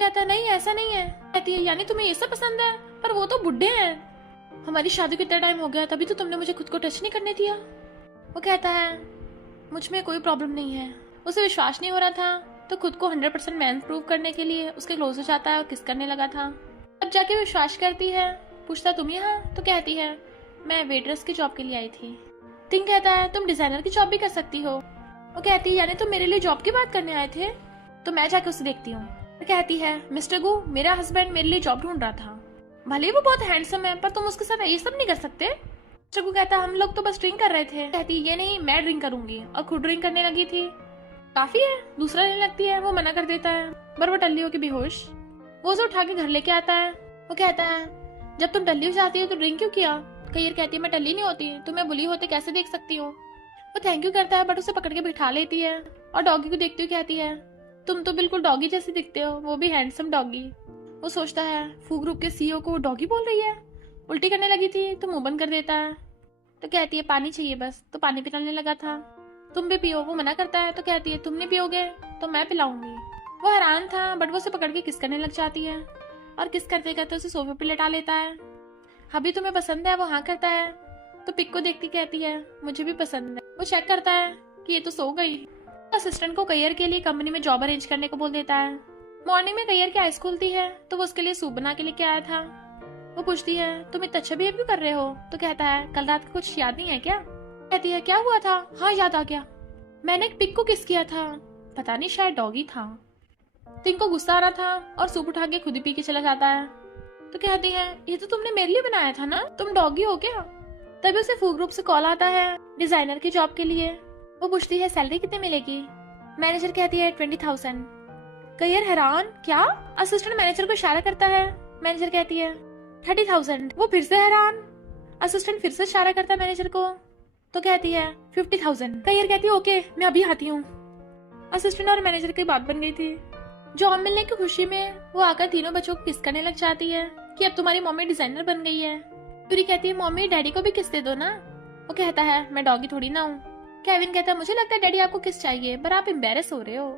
कहता है, नहीं ऐसा नहीं है। कहती है, यानी तुम्हें ये सब पसंद है? पर वो तो बुढ़े हैं। हमारी शादी को इतना टाइम हो गया, तभी तो तुमने मुझे खुद को टच नहीं करने दिया। वो कहता है, मुझ में कोई प्रॉब्लम नहीं है। उसे विश्वास नहीं हो रहा था, तो खुद को 100% मैन प्रूव करने के लिए उसके क्लोज हो जाता है और किस करने लगा था। अब जाके विश्वास करती है। पूछता, तुम यहाँ? तो कहती है, मैं वेटरेस की जॉब के लिए आई थी। टिंग कहता है, तुम डिजाइनर की जॉब भी कर सकती हो। वो कहती है, यानी तुम मेरे लिए जॉब की बात करने आए थे? तो मैं जाके उसे देखती हूँ। कहती है, मिस्टर गू, मेरा हस्बैंड मेरे लिए जॉब ढूंढ रहा था। भले वो बहुत हैंडसम है, पर तुम उसके साथ ये सब नहीं कर सकते। मिस्टर गू कहता है, हम लोग तो बस ड्रिंक कर रहे थे। कहती है, ये नहीं, मैं ड्रिंक करूंगी। और खुद ड्रिंक करने लगी थी। काफी है, दूसरा लेने लगती है। वो मना कर देता है, पर वो टल्ली होकर बेहोश। वो उसे उठा के घर लेके आता है। वो कहता है, जब तुम टल्ली हो जाती हो तो ड्रिंक क्यों किया? कईर कहती है, मैं टल्ली नहीं होती, तुम्हें बुली होते कैसे देख सकती हूँ। वो थैंक यू करता है, बट उसे पकड़ के बिठा लेती है और डॉगी को देखती हुई कहती है, तुम तो बिल्कुल डॉगी जैसे दिखते हो, वो भी हैंडसम डॉगी। वो सोचता है, फू ग्रुप के सीईओ को डॉगी बोल रही है। उल्टी करने लगी थी तो मुंह बंद कर देता है। तो कहती है, पानी चाहिए बस। तो पानी पिलाने लगा था। तुम भी पियो। वो मना करता है। तो कहती है, तुम नहीं पियोगे तो मैं पिलाऊंगी। वो हैरान था, बट वो उसे पकड़ के किस करने लग जाती है और किस करते करते उसे सोफे पे लेटा लेता है। अभी तुम्हें पसंद है? वो हाँ करता है। तो पिक को देखती कहती है, मुझे भी पसंद है। वो चेक करता है कि ये तो सो गई। असिस्टेंट को करियर के लिए कंपनी में जॉब अरेंज करने को बोल देता है। मॉर्निंग में करियर की आइस खुलती है तो वो उसके लिए सूप बना के लेके आया था। वो पूछती है, तुम इतना अच्छा बिहेव क्यों कर रहे हो? तो कहता है, कल रात को कुछ याद नहीं है क्या? कहती है, क्या हुआ था? हाँ याद आ गया, मैंने एक पिक को किस किया था। पता नहीं, शायद डॉगी था। टिंग को गुस्सा आ रहा था और सूप उठा के खुद ही पी के चला जाता है। तो कहती है, ये तो तुमने मेरे लिए बनाया था ना, तुम डॉगी हो क्या? तभी उसे फू ग्रुप से कॉल आता है डिजाइनर की जॉब के लिए। वो पूछती है, सैलरी कितने मिलेगी? मैनेजर कहती है 20,000। करियर हैरान, क्या? असिस्टेंट मैनेजर को इशारा करता है। मैनेजर कहती है 30,000। वो फिर से हैरान। असिस्टेंट फिर से इशारा करता है मैनेजर को। तो कहती है 50,000। करियर कहती है, ओके मैं अभी आती हूँ। असिस्टेंट और मैनेजर की बात बन गई थी। जॉब मिलने की खुशी में वो आकर तीनों बच्चों को किस करने लग जाती है कि अब तुम्हारी मम्मी डिजाइनर बन गई है। पूरी कहती है, मम्मी डैडी को भी किस दे दो ना। वो कहता है, मैं डॉगी थोड़ी ना हूँ। केविन कहता है, मुझे लगता है डैडी आपको किस चाहिए, पर आप एम्बेरस हो रहे हो।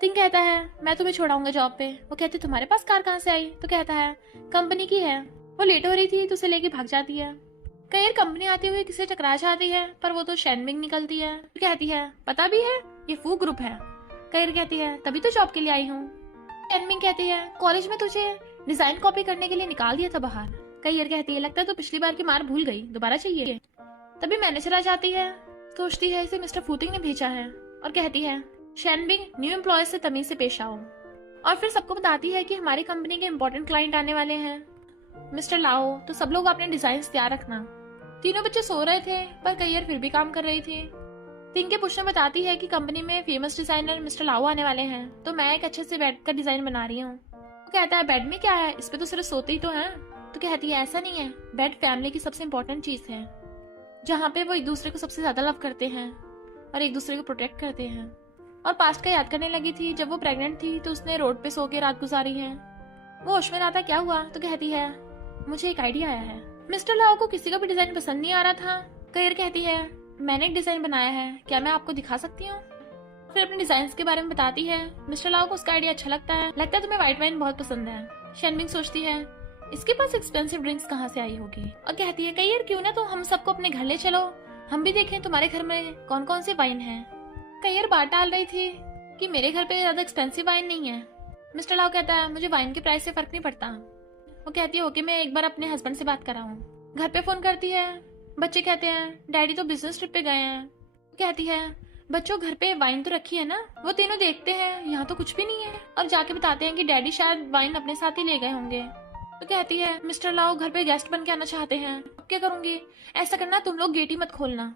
टिंग कहता है, मैं तुम्हें छोड़ाऊंगा जॉब पे। वो कहती है, तुम्हारे पास कार कहाँ से आई? तो कहता है, कंपनी की है। वो लेट हो रही थी तो उसे लेके भाग जाती है। कई कंपनी आती हुई किसी टकरा जाती है, पर वो तो शैनबिंग निकलती है। तो कहती है, पता भी है ये फू ग्रुप है। कईर कहती है, तभी तो जॉब के लिए आई हूँ। शैनबिंग कहती है, कॉलेज में तुझे डिजाइन कॉपी करने के लिए निकाल दिया था बाहर। कईर कहती है, लगता है तो पिछली बार की मार भूल गई, दोबारा चाहिए। तभी मैनेजर आ जाती है। सोचती है इसे मिस्टर फूटिंग ने भेजा है और कहती है, शैनबिंग न्यू एम्प्लॉय से तमीज से पेश आओ। और फिर सबको बताती है कि हमारी कंपनी के इम्पोर्टेंट क्लाइंट आने वाले हैं, मिस्टर लाओ, तो सब लोग अपने डिजाइन तैयार रखना। तीनों बच्चे सो रहे थे, पर कईर फिर भी काम कर रही थी। टिंग के पूछने बताती है कि कंपनी में फेमस डिजाइनर मिस्टर लाओ आने वाले हैं, तो मैं एक अच्छे से बेड का डिजाइन बना रही हूँ। वो कहता है, बेड में क्या है, इस पे तो सिर्फ सोते ही तो हैं। तो कहती है, ऐसा नहीं है, बेड फैमिली की सबसे इम्पोर्टेंट चीज है, जहाँ पे वो एक दूसरे को सबसे ज्यादा लव करते हैं और एक दूसरे को प्रोटेक्ट करते हैं। और पास्ट का याद करने लगी थी, जब वो प्रेग्नेंट थी तो उसने रोड पे सो के रात गुजारी है। वो होश में आता, क्या हुआ? तो कहती है, मुझे एक आइडिया आया है। मिस्टर लाओ को किसी का भी डिजाइन पसंद नहीं आ रहा था। कईर कहती है, मैंने एक डिजाइन बनाया है, क्या मैं आपको दिखा सकती हूँ? फिर अपने डिजाइन के बारे में बताती है। मिस्टर लाओ को उसका आइडिया अच्छा लगता है तुम्हें व्हाइट वाइन बहुत पसंद है। शैनबिंग सोचती है, इसके पास एक्सपेंसिव ड्रिंक्स कहाँ से आई होगी, और कहती है, कईर क्यों ना तो हम सबको अपने घर ले चलो, हम भी देखें तुम्हारे घर में कौन कौन से वाइन है। कईर बात डाल रही थी कि मेरे घर पे ज्यादा एक्सपेंसिव वाइन नहीं है। मिस्टर लाओ कहता है, मुझे वाइन के प्राइस से फर्क नहीं पड़ता। वो कहती है, ओके मैं एक बार अपने हस्बैंड से बात कर रहा हूँ। घर पे फोन करती है। बच्चे कहते हैं, डैडी तो बिजनेस ट्रिप पे गए हैं। कहती है, बच्चों घर पे वाइन तो रखी है ना? वो तीनों देखते हैं, यहाँ तो कुछ भी नहीं है, और जाके बताते हैं कि डैडी शायद वाइन अपने साथ ही ले गए होंगे। तो कहती है, मिस्टर लाओ घर पे गेस्ट बन के आना चाहते हैं, अब क्या करूंगी? ऐसा करना, तुम लोग गेट ही मत खोलना।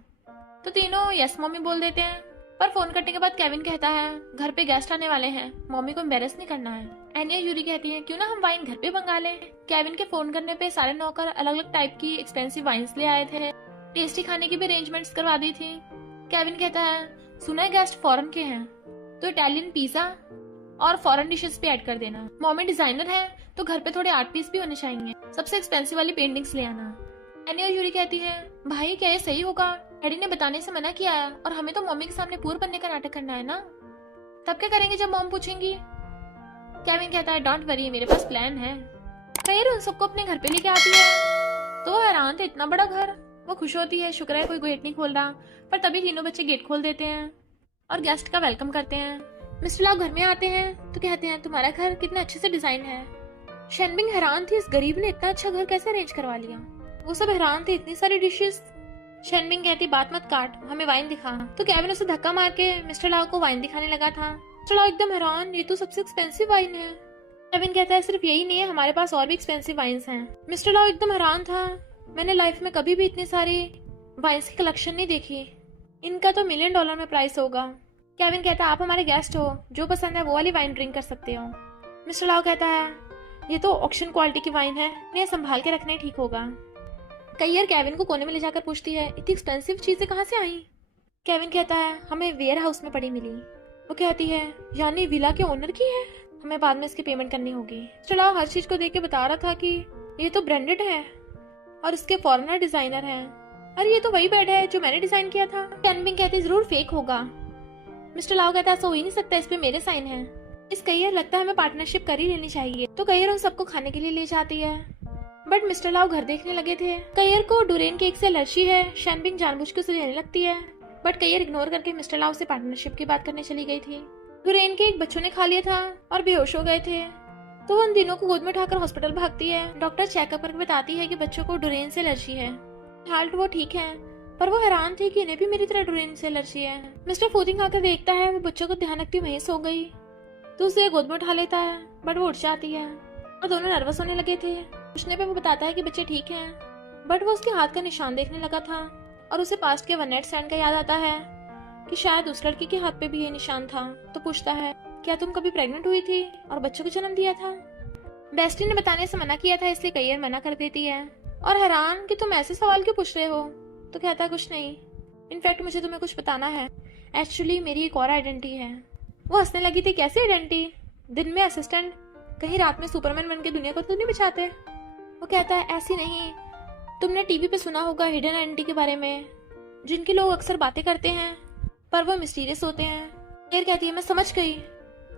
तो तीनों यस मम्मी बोल देते हैं। पर फोन करने के बाद केविन कहता है, घर पे गेस्ट आने वाले हैं, मम्मी को एम्बेरस नहीं करना है। एनिया यूरी कहती है, क्यों ना हम वाइन घर पे मंगा लें। केविन के फोन करने पे सारे नौकर अलग अलग टाइप की एक्सपेंसिव वाइन्स ले आए थे। टेस्टी खाने की भी अरेंजमेंट्स करवा दी थी। केविन कहता है, सुना है गेस्ट फॉरेन के हैं, तो इटालियन पिज्जा और फॉरेन डिशेस पे ऐड कर देना। मम्मी डिजाइनर है तो घर पे थोड़े आर्ट पीस भी होने चाहिए, सबसे एक्सपेंसिव वाली पेंटिंग्स ले आना। एनी और यूरी कहती है, भाई क्या ये सही होगा? डैडी ने बताने से मना किया है और हमें तो मम्मी के सामने पूर बनने का नाटक करना है ना, तब क्या करेंगे जब मॉम पूछेंगी? केविन कहता है, डोंट वरी, मेरे पास प्लान है। खैर उन सबको अपने घर पे लेके आती है तो वो हैरान थे, इतना बड़ा घर। वो खुश होती है, शुक्र है कोई गेट नहीं खोल रहा, पर तभी तीनों बच्चे गेट खोल देते हैं और गेस्ट का वेलकम करते हैं। मिस्टर लाव घर में आते हैं तो कहते हैं, तुम्हारा घर कितना अच्छे से डिजाइन है। शेनबिंग हैरान थी, इस गरीब ने इतना अच्छा घर कैसे अरेंज करवा लिया। वो सब हैरान थे, इतनी सारी डिशेस। शेनबिंग कहती, बात मत काट, हमें वाइन दिखा। तो केविन उसे धक्का मार के मिस्टर लाव को वाइन दिखाने लगा था। मिस्टर लाव एकदम हैरान, ये तो सबसे एक्सपेंसिव वाइन है। केविन कहता है, सिर्फ यही नहीं है, हमारे पास और भी एक्सपेंसिव वाइन्स हैं। मिस्टर लाव एकदम हैरान था, मैंने लाइफ में कभी भी इतनी सारी वाइन्स की कलेक्शन नहीं देखी, इनका तो $1 मिलियन में प्राइस होगा। केविन कहता है, आप हमारे गेस्ट हो, जो पसंद है वो वाली वाइन ड्रिंक कर सकते हो। मिस्टर लाव कहता है, ये तो ऑक्शन क्वालिटी की वाइन है, इन्हें संभाल के रखना ठीक होगा। कैयर केविन को कोने में ले जाकर पूछती है, इतनी एक्सपेंसिव चीजें कहाँ से आई? केविन कहता है, हमें वेयर हाउस में पड़ी मिली। वो कहती है, यानी विला के ओनर की है, हमें बाद में इसकी पेमेंट करनी होगी। मिस्टर लाव हर चीज को देख के बता रहा था कि ये तो ब्रांडेड है और इसके फॉरेनर डिजाइनर हैं। अरे ये तो वही बेड है जो मैंने डिजाइन किया था। शेनबिंग कहती है, जरूर फेक होगा। मिस्टर लाव कहता है, ऐसा हो ही नहीं सकता, इस पे मेरे साइन है। इस कैयर लगता है हमें पार्टनरशिप कर ही लेनी चाहिए। तो कैयर उन सबको खाने के लिए ले जाती है, बट मिस्टर लाव घर देखने लगे थे। कैयर को डुरेन केक से एलर्जी है। शेनबिंग जानबूझ के उसे देने लगती है, बट कैयर इग्नोर करके मिस्टर लाव से पार्टनरशिप की बात करने चली गई थी। डुरेन केक बच्चों ने खा लिया था और बेहोश हो गए थे, तो वो उन दिनों को गोद में उठाकर हॉस्पिटल भागती है। डॉक्टर चेकअप करके बताती है कि बच्चों को डुरेन से एलर्जी है। हाल वो ठीक है, पर वो हैरान थे कि इन्हें भी मेरी तरह डुरेन से एलर्जी है। मिस्टर फूदिंग आकर देखता है, वो बच्चों को ध्यान रखती वहीं सो गई, तो उसे गोद में उठा लेता है, बट वो उठ जाती है और दोनों नर्वस होने लगे थे। पूछने पे वो बताता है कि बच्चे ठीक हैं, बट वो उसके हाथ का निशान देखने लगा था और उसे पास्ट के वन नाइट स्टैंड का याद आता है कि शायद उस लड़की के हाथ पे भी ये निशान था। तो पूछता है, क्या तुम कभी प्रेग्नेंट हुई थी और बच्चों को जन्म दिया था? बेस्टी ने बताने से मना किया था, इसलिए कैयर मना कर देती है और हैरान कि तुम ऐसे सवाल क्यों पूछ रहे हो। तो कहता है, कुछ नहीं, इनफैक्ट मुझे तुम्हें कुछ बताना है। एक्चुअली मेरी एक और आइडेंटिटी है। वो हंसने लगी थी, कैसी आइडेंटिटी? दिन में असिस्टेंट, कहीं रात में सुपरमैन बन के दुनिया को तो नहीं बचाते? वो कहता है, ऐसी नहीं, तुमने टीवी पे सुना होगा हिडन आइडेंटिटी के बारे में, जिनके लोग अक्सर बातें करते हैं पर वो मिस्टीरियस होते हैं। कैयर कहती है, मैं समझ गई,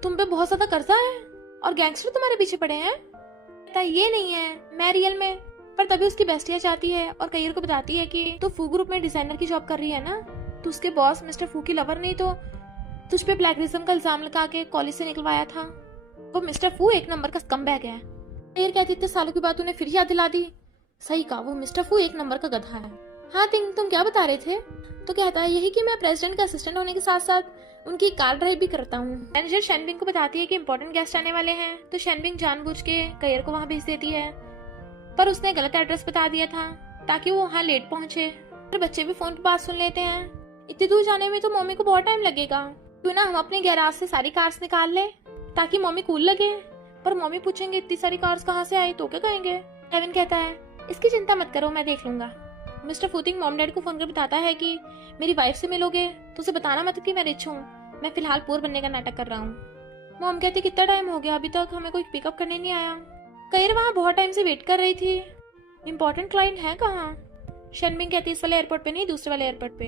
तुम पे बहुत ज्यादा कर्जा है और गैंगस्टर तुम्हारे पीछे पड़े हैं। कहता है, ये नहीं है, मैं रियल में। पर तभी उसकी बेस्टिया चाहती है और कैयर को बताती है कि तो फू ग्रुप में डिजाइनर की जॉब कर रही है ना, तो उसके बॉस मिस्टर फू की लवर नहीं तो तुझ पे प्लेगरिज्म का इल्जाम लगा के कॉलेज से निकलवाया था। वो मिस्टर फू एक नंबर का स्कम्बैग है। कैयर कहती, इतने सालों की बात उन्हें फिर याद दिला दी। सही कहा, वो मिस्टर फू एक नंबर का गधा है। हाँ तुम क्या बता रहे थे? तो कहता है, यही कि मैं प्रेसिडेंट का असिस्टेंट होने के साथ साथ उनकी कार ड्राइव भी करता हूँ। मैनेजर शेनबिंग को बताती है कि इंपॉर्टेंट गेस्ट आने वाले हैं, तो शेनबिंग जानबूझ के कैयर को वहाँ भेज देती है, पर उसने गलत एड्रेस बता दिया था ताकि वो वहाँ लेट पहुंचे। फिर बच्चे भी फोन पे बात सुन लेते हैं, इतनी दूर जाने में तो मम्मी को बहुत टाइम लगेगा, क्यों ना हम अपने गैराज से सारी कार्स निकाल ले ताकि मम्मी कूल लगे। पर मम्मी पूछेंगे, इतनी सारी कार्स कहाँ से आई, तो क्या कहेंगे? केविन कहता है, इसकी चिंता मत करो, मैं देख लूंगा। मिस्टर फूथिंग मॉम डैड को फोन कर बताता है कि मेरी वाइफ से मिलोगे तो उसे बताना मत कि मैं रिच हूँ, मैं फिलहाल पूर बनने का नाटक कर रहा हूँ। मॉम कहती, कितना टाइम हो गया, अभी तक हमें कोई पिकअप करने नहीं आया। कैयर वहाँ बहुत टाइम से वेट कर रही थी, इम्पोर्टेंट क्लाइंट है कहाँ? शेनबिंग कहती, इस वाले एयरपोर्ट पे नहीं, दूसरे वाले एयरपोर्ट पे।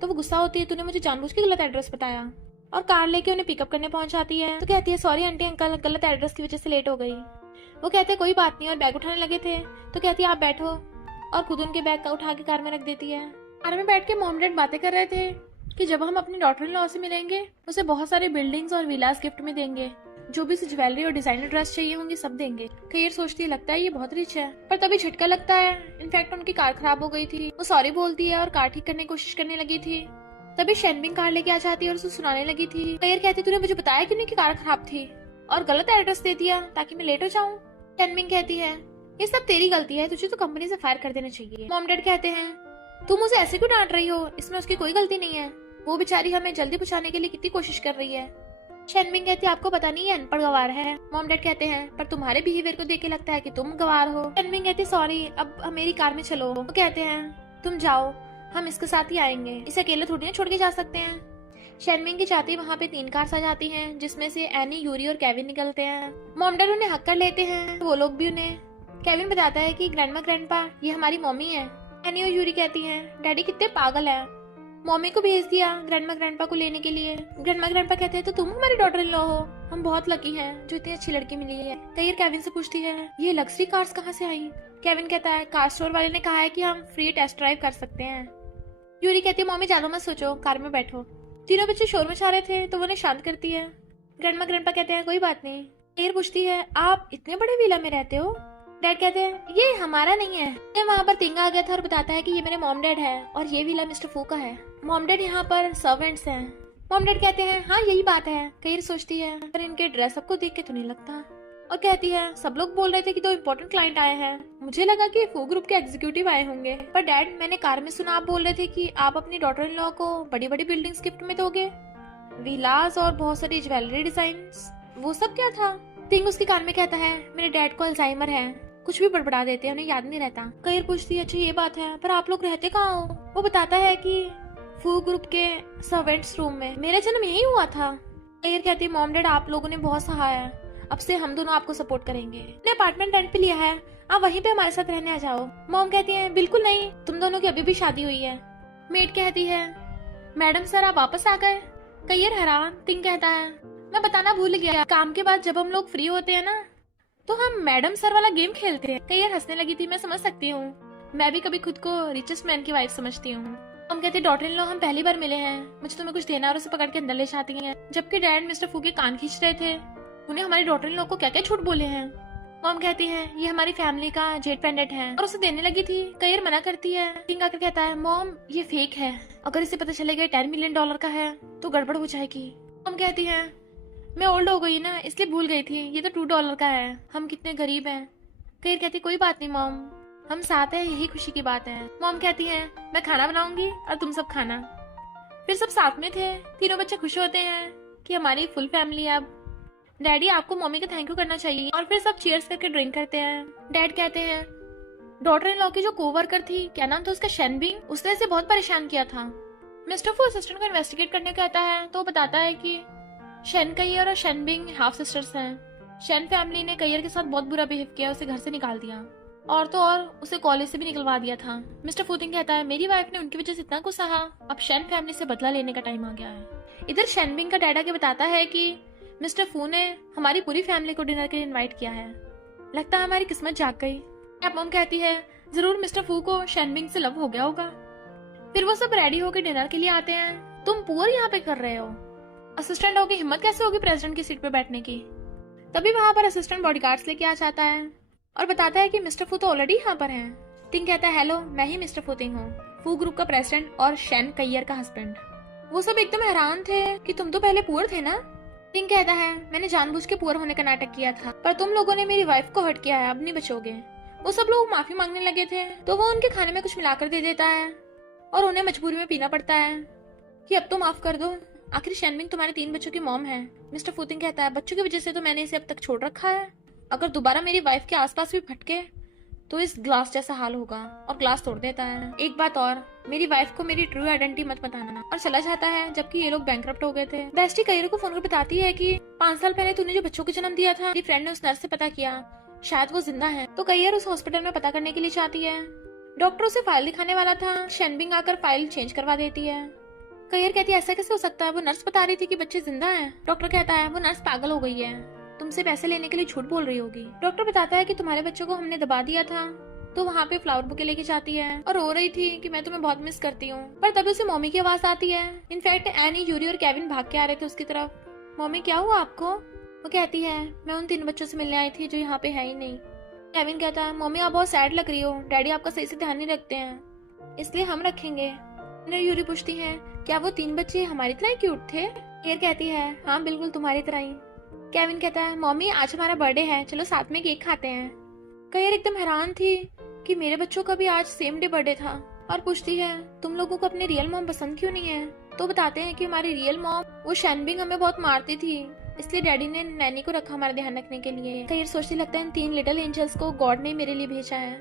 तो वो गुस्सा होती है, तूने मुझे जानबूझ के गलत एड्रेस बताया, और कार लेके उन्हें पिकअप करने पहुंच जाती है। तो कहती है, सॉरी आंटी अंकल, गलत एड्रेस की वजह से लेट हो गई। वो कहते हैं, कोई बात नहीं, और बैग उठाने लगे थे। तो कहती है, आप बैठो, और खुद उनके बैग का उठा के कार में रख देती है। कार में बैठ के मॉम डैड बातें कर रहे थे कि जब हम अपनी डॉटर इन लॉ से मिलेंगे उसे बहुत सारे बिल्डिंग्स और विलास गिफ्ट में देंगे, जो भी उसे ज्वेलरी और डिजाइनर ड्रेस चाहिए होंगी सब देंगे। कैयर सोचती है, लगता है ये बहुत रिच है, पर तभी झटका लगता है। इनफैक्ट उनकी कार खराब हो गई थी, वो सॉरी बोलती है और कार ठीक करने की कोशिश करने लगी थी। तभी शेनबिंग कार लेके आ जाती है और उसे सुनाने लगी थी। कैयर कहती, तूने मुझे बताया क्यों नहीं कि कार खराब थी और गलत एड्रेस दे दिया ताकि मैं लेट हो जाऊं। शेनबिंग कहती है, ये सब तेरी गलती है, तुझे तो कंपनी से फायर कर देना चाहिए। मॉम डैड कहते हैं, तुम उसे ऐसे क्यों डांट रही हो, इसमें उसकी कोई गलती नहीं है, वो बेचारी हमें जल्दी पहुंचाने के लिए कितनी कोशिश कर रही है। शेनबिंग कहती है, आपको पता नहीं है, अनपढ़ गवार है। मॉम डैड कहते हैं, पर तुम्हारे बिहेवियर को देख के लगता है कि तुम गवार हो। शेनबिंग कहती, सॉरी, अब मेरी कार में चलो। वो कहते हैं, तुम जाओ, हम इसके साथ ही आएंगे, इसे अकेले थोड़ी ना छोड़ के जा सकते हैं। शेनमिंग की जाती वहाँ पे 3 कार्स आ जाती हैं, जिसमें से एनी, यूरी और केविन निकलते हैं। मॉम डैड उन्हें हक कर लेते हैं, वो लोग भी उन्हें। केविन बताता है कि ग्रैंडमा ग्रैंडपा ये हमारी मम्मी है। एनी और यूरी कहती हैं डैडी कितने पागल है, मम्मी को भेज दिया ग्रैंडमा ग्रैंडपा को लेने के लिए। ग्रैंडमा ग्रैंडपा कहते हैं तो तुम हमारी डॉटर इन लॉ हो, हम बहुत लकी हैं जो इतनी अच्छी लड़की मिली है। कईर केविन से पूछती है ये लग्जरी कार्स कहाँ से आई। केविन कहता है कार स्टोर वाले ने कहा है कि हम फ्री टेस्ट ड्राइव कर सकते हैं। यूरी कहती है मम्मी ज्यादा मत सोचो, कार में बैठो। तीनों बच्चे शोर मचा रहे थे तो वो उन्हें शांत करती है। ग्रैंडमा ग्रैंडपा कहते हैं कोई बात नहीं। कईर पूछती है आप इतने बड़े विला में रहते हो। डैड कहते हैं ये हमारा नहीं है। वहाँ पर तिंगा आ गया था और बताता है कि ये मेरे मॉम डैड है और ये विला मिस्टर फू का है। मॉम डैड यहाँ पर सर्वेंट्स हैं। मॉम डैड कहते हैं हाँ यही बात है। कईर सोचती है पर इनके ड्रेस अप को देख के तो नहीं लगता, और कहती है सब लोग बोल रहे थे कि 2 इम्पोर्टेंट क्लाइंट आए हैं, मुझे लगा कि फू ग्रुप के एग्जीक्यूटिव आए होंगे। पर डैड मैंने कार में सुना आप बोल रहे थे कि आप अपनी डॉटर इन लॉ को बड़ी बड़ी बिल्डिंग्स गिफ्ट में दोगे, विलास और बहुत सारी ज्वेलरी डिजाइन्स, वो सब क्या था। तिंग उसकी कार में कहता है मेरे डैड को अल्जाइमर है, कुछ भी बड़बड़ा देते हैं, उन्हें याद नहीं रहता। कईर पूछती है अच्छा ये बात है, पर आप लोग रहते कहाँ हो। वो बताता है कि फू ग्रुप के सर्वेंट्स रूम में, मेरा जन्म यही हुआ था। कईर कहती है मॉम डैड आप लोगों ने बहुत सहारा है, अब से हम दोनों आपको सपोर्ट करेंगे। हमने अपार्टमेंट रेंट पे लिया है, आप वहीं पे हमारे साथ रहने आ जाओ। मॉम कहती है बिल्कुल नहीं, तुम दोनों की अभी भी शादी हुई है। मेड कहती है मैडम सर आप वापस आ गए। कईर हैरान। तिंग कहता है मैं बताना भूल गया, काम के बाद जब हम लोग फ्री होते हैं ना तो हम मैडम सर वाला गेम खेलते हैं। कईर हंसने लगी थी, मैं समझ सकती हूँ, मैं भी कभी खुद को रिचेस्ट मैन की वाइफ समझती हूँ। हम कहते डॉटर इन लॉ हम पहली बार मिले हैं, मुझे तुम्हें कुछ देना और उसे पकड़ के अंदर ले जाती हैं। जबकि डैड मिस्टर फू के कान खींच रहे थे, उन्हें हमारी डॉटर इन लॉ को क्या क्या झूठ बोले हैं। मॉम कहती है ये हमारी फैमिली का जेट पेंडेंट है और उसे देने लगी थी। कईर मना करती है। किंग आकर कहता है मॉम ये फेक है, अगर इसे पता चलेगा $10 मिलियन का है तो गड़बड़ हो जाएगी। मॉम कहती है मैं ओल्ड हो गई ना इसलिए भूल गई थी, ये तो $2 का है, हम कितने गरीब हैं। कईर कहती कोई बात नहीं मॉम, हम साथ हैं यही खुशी की बात है। मॉम कहती है मैं खाना बनाऊंगी और तुम सब खाना। फिर सब साथ में थे। तीनों बच्चे खुश होते हैं कि हमारी फुल फैमिली है अब। डैडी आपको मम्मी का थैंक यू करना चाहिए, और फिर सब चीयर्स करके ड्रिंक करते हैं। डैड कहते हैं डॉटर इन लॉ की जो कोवर्कर थी, क्या नाम था उसका, शेनबिंग, उसने इसे बहुत परेशान किया था। मिस्टर फू असिस्टेंट को इन्वेस्टिगेट करने को कहता है तो वो बताता है कि शेन कईर और शेनबिंग हाफ सिस्टर्स हैं। शेन फैमिली ने कईर के साथ बहुत बुरा बिहेव किया, उसे घर से निकाल दिया और तो और उसे कॉलेज से भी निकलवा दिया था। मिस्टर फूतिंग कहता है मेरी वाइफ ने उनकी वजह से इतना कुछ सहा, अब शेन फैमिली से बदला लेने का टाइम आ गया है। इधर शेनबिंग का डैड आके बताता है कि मिस्टर फू ने हमारी पूरी फैमिली को डिनर के लिए इनवाइट किया है, लगता है हमारी किस्मत जाग गई। अब मॉम कहती है जरूर मिस्टर फू को शेनबिंग से लव हो गया होगा। फिर वो सब रेडी होकर डिनर के लिए आते हैं। तुम पुअर यहाँ पे कर रहे हो, असिस्टेंट होगी, हिम्मत कैसे होगी प्रेसिडेंट की सीट पे बैठने की। तभी वहां पर असिस्टेंट बॉडीगार्ड्स लेके आ जाता है और बताता है कि मिस्टर फू तो ऑलरेडी यहाँ पर हैं। टिंग कहता है हेलो मैं ही मिस्टर फूतिंग हूँ, फू ग्रुप का प्रेसिडेंट और शेन कईर का हस्बैंड। वो सब एकदम हैरान थे कि तुम तो पहले पुअर थे ना। टिंग कहता है मैंने जानबूझ के पुअर होने का नाटक किया था, पर तुम लोगों ने मेरी वाइफ को हर्ट किया है, अब नहीं बचोगे। वो सब लोग माफी मांगने लगे थे तो वो उनके खाने में कुछ मिलाकर दे देता है और उन्हें मजबूरी में पीना पड़ता है कि अब तो माफ कर दो, आखिर शेनबिंग तुम्हारे 3 बच्चों की मॉम है। मिस्टर फूतिंग कहता है बच्चों की वजह से तो मैंने इसे अब तक छोड़ रखा है, अगर दोबारा मेरी वाइफ के आसपास भी फटके तो इस ग्लास जैसा हाल होगा, और ग्लास तोड़ देता है। एक बात और, मेरी वाइफ को मेरी ट्रू आइडेंटिटी मत बताना, और चला जाता है। जबकि ये लोग बैंकरप्ट हो गए थे। बेस्टी कईर को फोन कर बताती है कि 5 साल पहले तूने जो बच्चों को जन्म दिया था, मेरी फ्रेंड ने उस नर्स से पता किया, शायद वो जिंदा है। तो कईर उस हॉस्पिटल में पता करने के लिए चाहती है। डॉक्टर उसे फाइल दिखाने वाला था, शेनबिंग आकर फाइल चेंज करवा देती है। कईर कहती है ऐसा कैसे हो सकता है, वो नर्स बता रही थी कि बच्चे जिंदा हैं। डॉक्टर कहता है वो नर्स पागल हो गई है, तुमसे पैसे लेने के लिए झूठ बोल रही होगी। डॉक्टर बताता है कि तुम्हारे बच्चों को हमने दबा दिया था। तो वहाँ पे फ्लावर बुके लेके जाती है और रो रही थी कि मैं तुम्हें बहुत मिस करती हूँ। पर तभी उसे मम्मी की आवाज आती है। इनफैक्ट एनी, यूरी और केविन भाग के आ रहे थे उसकी तरफ। मम्मी क्या हुआ आपको। वो कहती है मैं उन 3 बच्चों से मिलने आई थी जो यहाँ पे है ही नहीं। केविन कहता है मम्मी आप बहुत सैड लग रही हो, डैडी आपका सही से ध्यान नहीं रखते हैं, इसलिए हम रखेंगे। यूरी पूछती है क्या वो 3 बच्चे हमारी तरह क्यूट थे। केयर कहती है हाँ बिल्कुल तुम्हारी तरह ही। केविन कहता है मम्मी आज हमारा बर्थडे है, चलो साथ में केक खाते हैं। केयर एकदम हैरान थी कि मेरे बच्चों का भी आज सेम डे बर्थडे था, और पूछती है तुम लोगों को अपनी रियल मॉम पसंद क्यों नहीं है। तो बताते हैं कि हमारी रियल मॉम वो शेनबिंग हमें बहुत मारती थी, इसलिए डैडी ने नैनी को रखा हमारा ध्यान रखने के लिए। केयर सोचती लगता है इन 3 लिटिल एंजल्स को गॉड ने मेरे लिए भेजा है,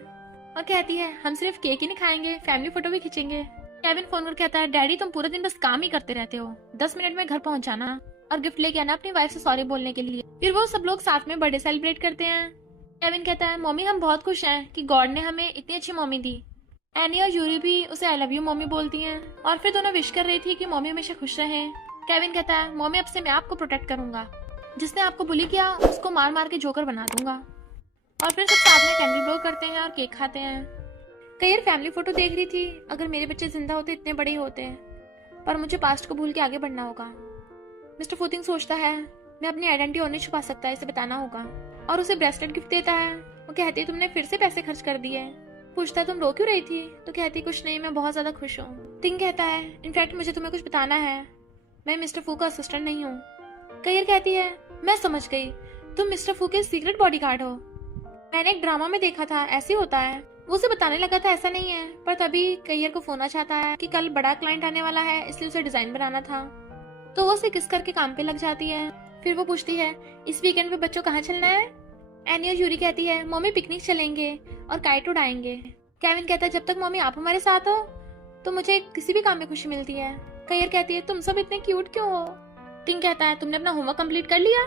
और कहती है हम सिर्फ केक ही नहीं खाएंगे, फैमिली फोटो भी खींचेंगे। केविन फोन कर कहता है, डैडी तुम पूरे दिन बस काम ही करते रहते हो, 10 मिनट में घर पहुंच जाना और गिफ्ट लेके आना अपनी वाइफ से सॉरी बोलने के लिए। फिर वो सब लोग साथ में बर्थडे सेलिब्रेट करते हैं। केविन कहता है, मम्मी हम बहुत खुश हैं कि गॉड ने हमें इतनी अच्छी मम्मी दी। एनी और यूरी भी उसे आई लव यू मम्मी बोलती हैं और फिर दोनों विश कर रही थी कि मम्मी हमेशा खुश रहे। केविन कहता है, मम्मी अब से मैं आपको प्रोटेक्ट करूंगा, जिसने आपको बुली किया उसको मार मार के जोकर बना दूंगा। और फिर सब साथ में कैंडल ब्लो करते हैं और केक खाते हैं। कई फैमिली फोटो देख रही थी, अगर मेरे बच्चे जिंदा होते इतने बड़े ही होते, पर मुझे पास्ट को भूल के आगे बढ़ना होगा। मिस्टर फूतिंग सोचता है, मैं अपनी आइडेंटिटी और नहीं छुपा सकता, इसे बताना होगा, और उसे ब्रेसलेट गिफ्ट देता है। वो कहती है, तुमने फिर से पैसे खर्च कर दिए। पूछता है, तुम रो क्यों रही थी? तो कहती, कुछ नहीं, मैं बहुत ज्यादा खुश हूँ। तिंग कहता है, इनफैक्ट मुझे तुम्हें कुछ बताना है, मैं मिस्टर फू का असिस्टेंट नहीं हूँ। कयर कहती है, मैं समझ गई, तुम मिस्टर फू के सीक्रेट बॉडीगार्ड हो। मैंने एक ड्रामा में देखा था, ऐसे होता है। वो उसे बताने लगा था ऐसा नहीं है, पर तभी कयर को फोन आ जाता है कि कल बड़ा क्लाइंट आने वाला है, इसलिए उसे डिजाइन बनाना था। तो वो उसे किस करके काम पे लग जाती है। फिर वो पूछती है, इस वीकेंड पे बच्चों कहाँ चलना है? एनी और यूरी कहती है, मम्मी पिकनिक चलेंगे और काइट उड़ाएंगे। केविन कहता है, जब तक मम्मी आप हमारे साथ हो तो मुझे किसी भी काम में खुशी मिलती है। कयर कहती है, तुम सब इतने क्यूट क्यों हो? टिंग कहता है, तुमने अपना होमवर्क कंप्लीट कर लिया?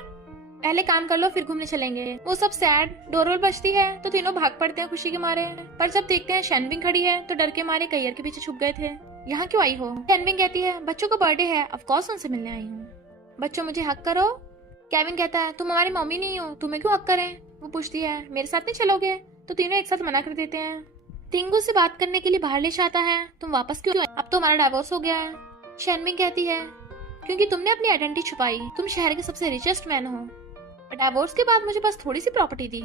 पहले काम कर लो फिर घूमने चलेंगे। वो सब सैड। डोरबेल बजती है तो तीनों भाग पड़ते हैं खुशी के मारे, पर जब देखते हैं शेनविंग खड़ी है तो डर के मारे कयर के पीछे छुप गए थे। यहाँ क्यों आई हो? शेनविंग कहती है, बच्चों का बर्थडे है, ऑफ कोर्स उनसे मिलने आई हूँ। बच्चों मुझे हक करो। केविन कहता है, तुम हमारी मम्मी नहीं हो, तुम्हें क्यों हक करें? वो पूछती है, मेरे साथ नहीं चलोगे? तो तीनों एक साथ मना कर देते हैं। टिंगू से बात करने के लिए बाहर ले जाता है, तुम वापस क्यों आए? अब तो हमारा डाइवोर्स हो गया है। शेनविंग कहती है, क्योंकि तुमने अपनी आइडेंटिटी छुपाई, तुम शहर के सबसे रिचेस्ट मैन हो। डाइवोर्स के बाद मुझे बस थोड़ी सी प्रॉपर्टी दी,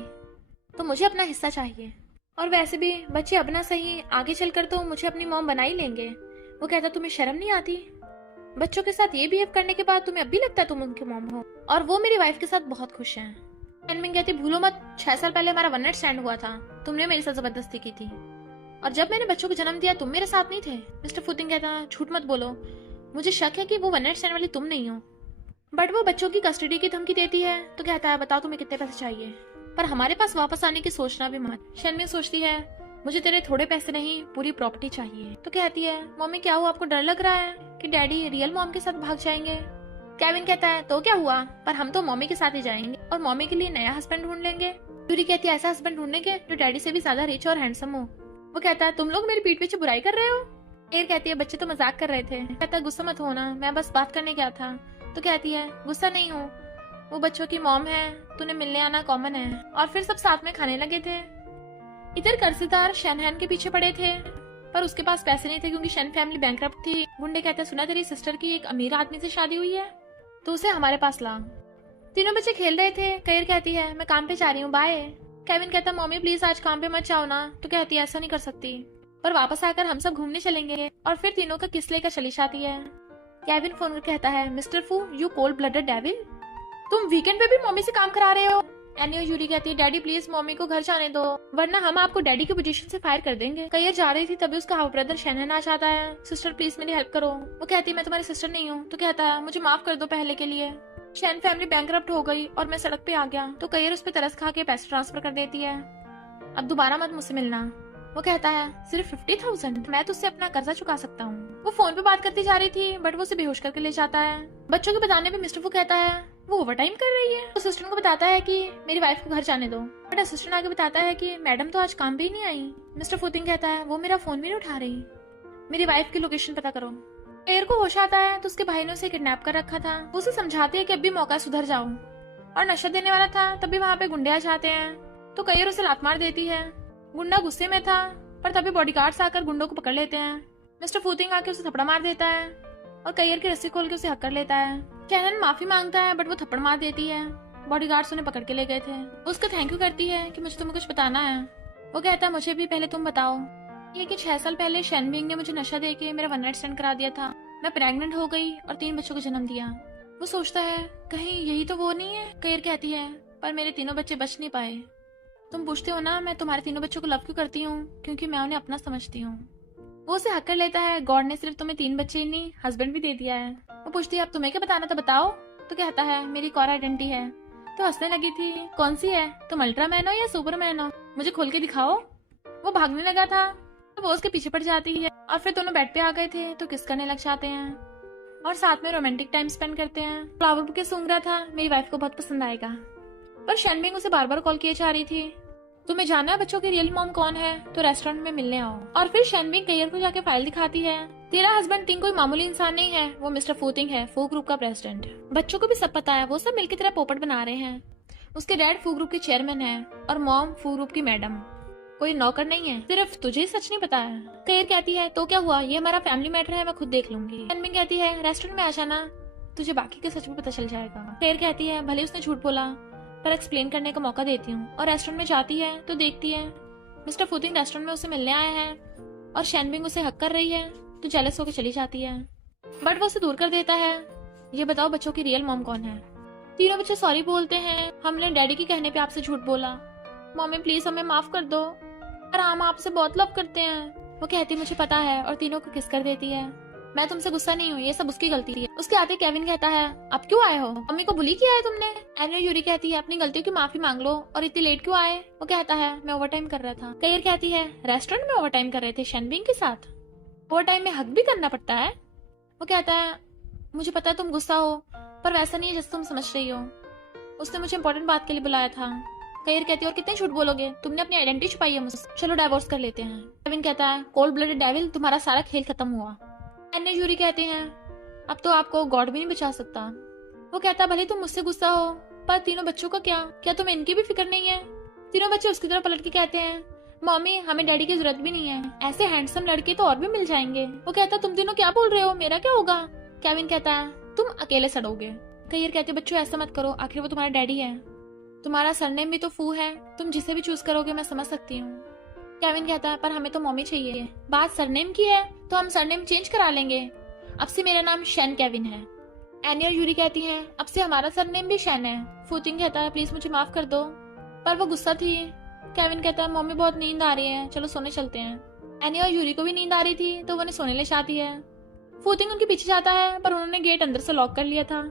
तो मुझे अपना हिस्सा चाहिए। और वैसे भी बच्चे अब ना सही, आगे चलकर तो मुझे अपनी मॉम बना ही लेंगे। वो कहता, तुम्हें शर्म नहीं आती? बच्चों के साथ ये बिहेव करने के बाद तुम्हें अब भी लगता है तुम उनकी मॉम हो? और वो मेरी वाइफ के साथ बहुत खुश हैं। शेनविंग कहती, भूलो मत, 6 साल पहले हमारा वन नाइट स्टैंड हुआ था, तुमने मेरे साथ जबरदस्ती की थी, और जब मैंने बच्चों को जन्म दिया तुम मेरे साथ नहीं थे। मिस्टर फूतिंग कहता, झूठ मत बोलो, मुझे शक है कि वो वन नाइट स्टैंड वाली तुम नहीं हो। बट वो बच्चों की कस्टडी की धमकी देती है तो कहता है, बताओ तुम्हें कितने पैसे चाहिए, पर हमारे पास वापस आने की सोचना भी मत। शेनविंग सोचती है, मुझे तेरे थोड़े पैसे नहीं, पूरी प्रॉपर्टी चाहिए। तो कहती है, मम्मी क्या हुआ, आपको डर लग रहा है कि डैडी रियल मॉम के साथ भाग जाएंगे? केविन कहता है, तो क्या हुआ, पर हम तो मम्मी के साथ ही जाएंगे और मम्मी के लिए नया हस्बैंड ढूंढ लेंगे। यूरी कहती है, ऐसा हस्बैंड ढूंढेंगे जो डैडी से भी ज्यादा रिच और हैंडसम हो। वो कहता है, तुम लोग मेरी पीठ पीछे बुराई कर रहे हो। केयर कहती है, बच्चे तो मजाक कर रहे थे। कहता है, गुस्सा मत होना, मैं बस बात करने गया था। तो कहती है, गुस्सा नहीं हो, वो बच्चों की मॉम है, तूने मिलने आना कॉमन है। और फिर सब साथ में खाने लगे थे। इधर कर्जदार शनहैन के पीछे पड़े थे, पर उसके पास पैसे नहीं थे क्योंकि शन फैमिली बैंकरप्ट थी। गुंडे कहते हैं, सुना तेरी सिस्टर की एक अमीर आदमी से शादी हुई है, तो उसे हमारे पास ला। तीनों बच्चे खेल रहे थे। कयर कहती है, मैं काम पे जा रही हूँ, बाय। केविन कहता, मम्मी प्लीज आज काम पे मत जाओ ना। तो कहती है, ऐसा नहीं कर सकती, पर वापस आकर हम सब घूमने चलेंगे। और फिर तीनों का किस लेकर चली जाती है। केविन फोन कर कहता है, मिस्टर फू, यू कोल्ड ब्लडेड डेविल, तुम वीकेंड पे भी मम्मी से काम करा रहे हो। एनी और यूरी कहती है, डैडी प्लीज मम्मी को घर जाने दो, वरना हम आपको डैडी की पोजीशन से फायर कर देंगे। कयर जा रही थी तभी उसका हाफ ब्रदर शनहैन आ जाता है। सिस्टर प्लीज मेरी हेल्प करो। वो कहती है, मैं तुम्हारी सिस्टर नहीं हूँ। तो कहता है, मुझे माफ कर दो पहले के लिए। शन फैमिली बैंकरप्ट हो गई और मैं सड़क पे आ गया, तो कयर उस पर तरस खा के पैसे ट्रांसफर कर देती है। अब दोबारा मत मुझसे मिलना। वो कहता है, सिर्फ 50,000, मैं तुझसे अपना कर्जा चुका सकता हूँ। वो फोन पे बात करती जा रही थी, बट वो उसे बेहोश करके ले जाता है। बच्चों के बताने पे मिस्टर फू कहता है, वो ओवरटाइम कर रही है। तो असिस्टेंट को बताता है कि मेरी वाइफ को घर जाने दो, बट असिस्टेंट आगे बताता है कि मैडम तो आज काम पे ही नहीं आई। मिस्टर फूतिंग कहता है, वो मेरा फोन भी नहीं उठा रही, मेरी वाइफ की लोकेशन पता करो। एयर को होश आता है तो उसके भाई ने उसे किडनैप कर रखा था। वो उसे समझाते हैं कि अब भी मौका सुधर जाओ, और नशा देने वाला था तभी वहाँ पे गुंडे आ जाते हैं। तो कयर उसे लात मार देती है। गुंडा गुस्से में था, पर तभी बॉडीगार्ड्स आकर गुंडों को पकड़ लेते हैं। मिस्टर फूतिंग आके उसे थप्पड़ मार देता है और कयर की रस्सी खोल के उसे हक कर लेता है। शनहैन माफी मांगता है, बट वो थप्पड़ मार देती है। बॉडीगार्ड्स उन्हें पकड़ के ले गए थे। वो उसका थैंक यू करती है कि मुझे तुम्हें कुछ बताना है। वो कहता है, मुझे भी पहले तुम बताओ। ये कि 6 साल पहले शेनविंग ने मुझे नशा देके मेरा वन नाइट स्टैंड करा दिया था। मैं प्रेग्नेंट हो गई और 3 बच्चों को जन्म दिया। वो सोचता है, कहीं यही तो वो नहीं है। कयर कहती है, पर मेरे तीनों बच्चे बच नहीं पाए। तुम पूछते हो ना मैं तुम्हारे तीनों बच्चों को लव क्यों करती हूँ, क्योंकि मैं उन्हें अपना समझती हूँ। वो उसे हक कर लेता है, गॉड ने सिर्फ तुम्हें 3 बच्चे ही नहीं, हस्बैंड भी दे दिया है। वो पूछती है, अब तुम्हें क्या बताना था, बताओ। तो कहता है, मेरी एक और आइडेंटिटी है। तो हंसने लगी थी, कौन सी है, तुम अल्ट्रामैन हो या सुपरमैन हो, मुझे खोल के दिखाओ। वो भागने लगा था तो वो उसके पीछे पड़ जाती है और फिर दोनों बेड पे आ गए थे तो किस करने लग जाते हैं और साथ में रोमांटिक टाइम स्पेंड करते हैं। फ्लावर बुके सूंघ रहा था, मेरी वाइफ को बहुत पसंद आएगा। पर शनबिंग उसे बार बार कॉल किए जा रही थी। तुम्हें जानना है बच्चों की रियल मॉम कौन है तो रेस्टोरेंट में मिलने आओ। और फिर शनबिंग कैयर को जाके फाइल दिखाती है। तेरा हस्बैंड तिंग कोई मामूली इंसान नहीं है, वो मिस्टर फू तिंग है, फू ग्रुप का प्रेसिडेंट। बच्चों को भी सब पता है, वो सब मिलकर तेरा पोपट बना रहे हैं। उसके डैड फू ग्रुप के चेयरमैन है और मॉम फू ग्रुप की मैडम। कोई नौकर नहीं है, सिर्फ तुझे सच नहीं पता है। कैयर कहती है तो क्या हुआ, ये हमारा फैमिली मैटर है, मैं खुद देख लूंगी। शनबिंग कहती है रेस्टोरेंट में आ जाना, तुझे बाकी का सच भी पता चल जाएगा। कैयर कहती है भले उसने झूठ बोला पर एक्सप्लेन करने का मौका देती हूँ। और रेस्टोरेंट में जाती है तो देखती है मिस्टर फू तिंग रेस्टोरेंट में उसे मिलने आए हैं और शनबिंग उसे हक कर रही है तो जेलस होकर चली जाती है। बट वो उसे दूर कर देता है। ये बताओ बच्चों की रियल मॉम कौन है। तीनों बच्चे सॉरी बोलते हैं, हमने डैडी के कहने पे आपसे झूठ बोला, मम्मी प्लीज हमें माफ कर दो, पर हम आपसे बहुत लव करते हैं। वो कहती मुझे पता है और तीनों को किस कर देती है। मैं तुमसे गुस्सा नहीं हूँ, ये सब उसकी गलती है। उसके आते केविन कहता है अब क्यों आए हो, मम्मी को बुली किया है तुमने। एनी और यूरी कहती है अपनी गलतियों की माफी मांग लो और इतनी लेट क्यों आए। वो कहता है मैं ओवरटाइम कर रहा था। कैयर कहती है रेस्टोरेंट में ओवरटाइम कर रहे थे शनबिंग के साथ, ओवरटाइम में हक भी करना पड़ता है। वो कहता है मुझे पता है तुम गुस्सा हो पर वैसा नहीं है जैसे तुम समझ रही हो, उसने मुझे इंपॉर्टेंट बात के लिए बुलाया था। कैयर कहती है और कितने झूठ बोलोगे, तुमने अपनी आइडेंटिटी छुपाई है मुझसे, चलो डाइवोर्स कर लेते हैं। केविन कहता है कोल्ड ब्लडेड डेविल, तुम्हारा सारा खेल खत्म हुआ। एनी यूरी कहते हैं अब तो आपको गॉड भी नहीं बचा सकता। वो कहता है भले तुम मुझसे गुस्सा हो पर तीनों बच्चों का क्या तुम्हें इनकी भी फिक्र नहीं है। तीनों बच्चे उसकी तरफ पलट के कहते हैं मम्मी हमें डैडी की जरूरत भी नहीं है, ऐसे हैंडसम लड़के तो और भी मिल जाएंगे। वो कहता तुम तीनों क्या बोल रहे हो, मेरा क्या होगा। केविन कहता है तुम अकेले सड़ोगे। कैयर कहते बच्चों ऐसा मत करो, आखिर वो तुम्हारा डैडी है, तुम्हारा सरनेम भी तो फू है, तुम जिसे भी चूज करोगे मैं समझ सकती हूँ। केविन कहता है पर हमें तो मम्मी चाहिए। बात सरनेम की है तो हम सरनेम चेंज करा लेंगे, अब से मेरा नाम शैन केविन है। एनी और यूरी कहती हैं अब से हमारा सरनेम भी शैन है। फू तिंग कहता है प्लीज मुझे माफ कर दो, पर वो गुस्सा थी। केविन कहता है मम्मी बहुत नींद आ रही है, चलो सोने चलते हैं। एनी और यूरी को भी नींद आ रही थी तो वो उन्हें सोने ले जाती है। फू तिंग उनके पीछे जाता है पर उन्होंने गेट अंदर से लॉक कर लिया था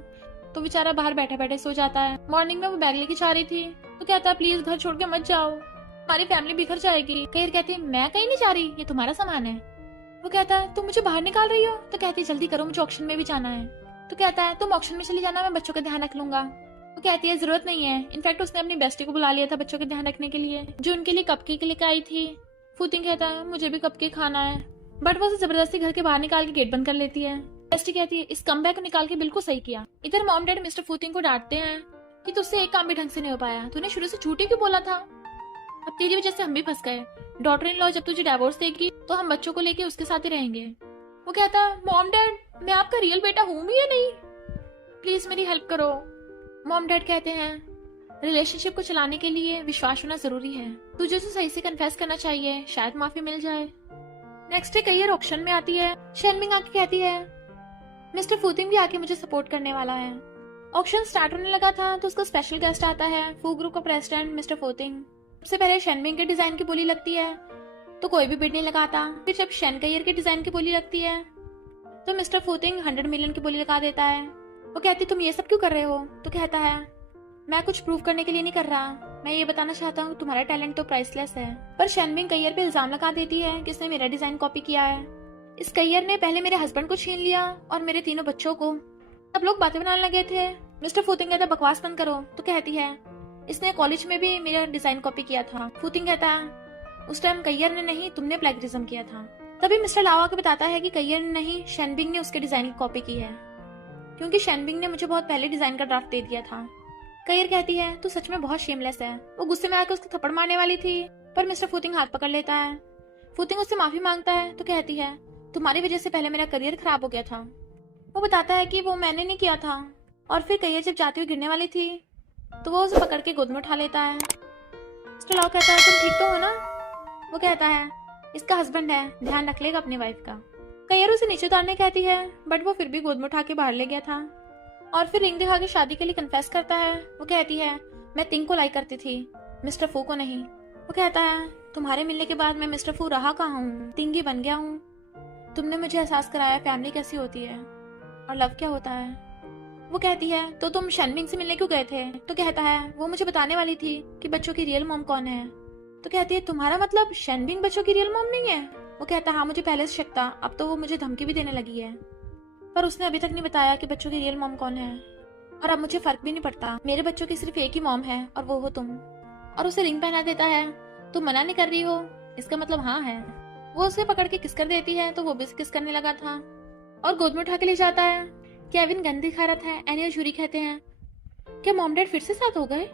तो बेचारा बाहर बैठे बैठे सो जाता है। मॉर्निंग में वो बैग लेके जा रही थी तो कहता है प्लीज घर छोड़ के मत जाओ, हमारी फैमिली बिखर जाएगी। कैर कहती है मैं कहीं नहीं जा रही, ये तुम्हारा सामान है। वो कहता है तुम मुझे बाहर निकाल रही हो। तो कहती है जल्दी करो मुझे ऑक्शन में भी जाना है। तो कहता है तुम ऑक्शन में चली जाना, मैं बच्चों का ध्यान रख लूंगा। वो कहती है जरूरत नहीं है, इनफैक्ट उसने अपनी बेस्टी को बुला लिया था बच्चों का ध्यान रखने के लिए जो उनके लिए कपकेक लेकर आई थी। फू तिंग कहता है मुझे भी कपकेक खाना है, बट वो उसे जबरदस्ती घर के बाहर निकाल के गेट बंद कर लेती है। बेस्टी कहती है इस कमबैक को निकाल के बिल्कुल सही किया। इधर मॉम डैड मिस्टर फू तिंग को डांटते हैं कि तुझसे एक काम भी ढंग से नहीं हो पाया, तूने शुरू से झूठी क्यों बोला था, अब तेरी वजह से हम भी फंस गए। डॉटर इन लॉ जब तुझे डाइवोर्स देगी तो हम बच्चों को लेके उसके साथ ही रहेंगे। वो कहता है मॉम डैड मैं आपका रियल बेटा हूँ भी या नहीं, प्लीज मेरी हेल्प करो। मॉम डैड कहते हैं रिलेशनशिप को चलाने के लिए विश्वास होना जरूरी है, तुझे तो सही से कन्फेस करना चाहिए, शायद माफी मिल जाए। नेक्स्ट डे कैयर ऑक्शन में आती है। शनबिंग आके कहती है मिस्टर फू तिंग भी आके मुझे सपोर्ट करने वाला है। ऑक्शन स्टार्ट होने लगा था तो उसका स्पेशल गेस्ट आता है, फू ग्रुप का प्रेसिडेंट मिस्टर फू तिंग। सबसे पहले शनबिंग के डिजाइन की बोली लगती है तो कोई भी बिड नहीं लगाता। फिर जब शन कैयर के डिजाइन की बोली लगती है तो मिस्टर फू तिंग 100 मिलियन की बोली लगा देता है। वो कहती तुम ये सब क्यों कर रहे हो। तो कहता है मैं कुछ प्रूव करने के लिए नहीं कर रहा, मैं ये बताना चाहता हूँ तुम्हारा टैलेंट तो प्राइसलेस है। पर शनबिंग कैयर पे इल्जाम लगा देती है कि इसने मेरा डिजाइन कॉपी किया है। इस कैयर ने पहले मेरे हस्बैंड को छीन लिया और मेरे तीनों बच्चों को। सब लोग बातें बनाने लगे थे। मिस्टर फू तिंग कहता बकवास बंद करो। तो कहती है इसने कॉलेज में भी मेरा डिजाइन कॉपी किया था। फू तिंग कहता है उस टाइम कैयर ने नहीं, तुमने प्लेगरिज्म किया था। तभी मिस्टर लाओ आके बताता है कि कैयर ने नहीं, शनबिंग ने उसके डिजाइन की कॉपी की है, क्योंकि शनबिंग ने मुझे बहुत पहले डिजाइन का ड्राफ्ट दे दिया था। कैयर कहती है तू सच में बहुत शेमलेस है। वो गुस्से में आकर उसको थप्पड़ मारने वाली थी पर मिस्टर फू तिंग हाथ पकड़ लेता है। फू तिंग उससे माफी मांगता है तो कहती है तुम्हारी वजह से पहले मेरा करियर खराब हो गया था। वो बताता है कि वो मैंने नहीं किया था। और फिर कैयर जब जाती हुई गिरने वाली थी तो वो उसे पकड़ के गोद में उठा लेता है। मिस्टर लाओ कहता है तुम ठीक तो हो ना। वो कहता है इसका हस्बैंड है, ध्यान रख लेगा अपनी वाइफ का। कैयर उसे नीचे उतारने कहती है बट वो फिर भी गोद में उठा के बाहर ले गया था। और फिर रिंग दिखा के शादी के लिए कन्फेस करता है। वो कहती है मैं तिंग को लाइक करती थी, मिस्टर फू को नहीं। वो कहता है तुम्हारे मिलने के बाद मैं मिस्टर फू रहा कहाँ हूँ, तिंग ही बन गया हूँ। तुमने मुझे एहसास कराया फैमिली कैसी होती है और लव क्या होता है। वो कहती है तो तुम शनबिंग से मिलने क्यों गए थे। तो कहता है वो मुझे बताने वाली थी कि बच्चों की रियल मॉम कौन है। तो कहती है तुम्हारा मतलब शनबिंग बच्चों की रियल मॉम नहीं है। वो कहता है हाँ मुझे पहले से शक था, अब तो वो मुझे धमकी भी देने लगी है, पर उसने अभी तक नहीं बताया कि बच्चों की रियल मॉम कौन है। और अब मुझे फर्क भी नहीं पड़ता, मेरे बच्चों की सिर्फ एक ही मॉम है और वो हो तुम। और उसे रिंग पहना देता है। तुम मना नहीं कर रही हो, इसका मतलब हाँ है। वो उसे पकड़ के किस कर देती है तो वो भी किस करने लगा था और गोद में उठा के ले जाता है। केविन गन दिखा रहा था। एनी और यूरी कहते हैं क्या मॉम डैड फिर से साथ हो गए?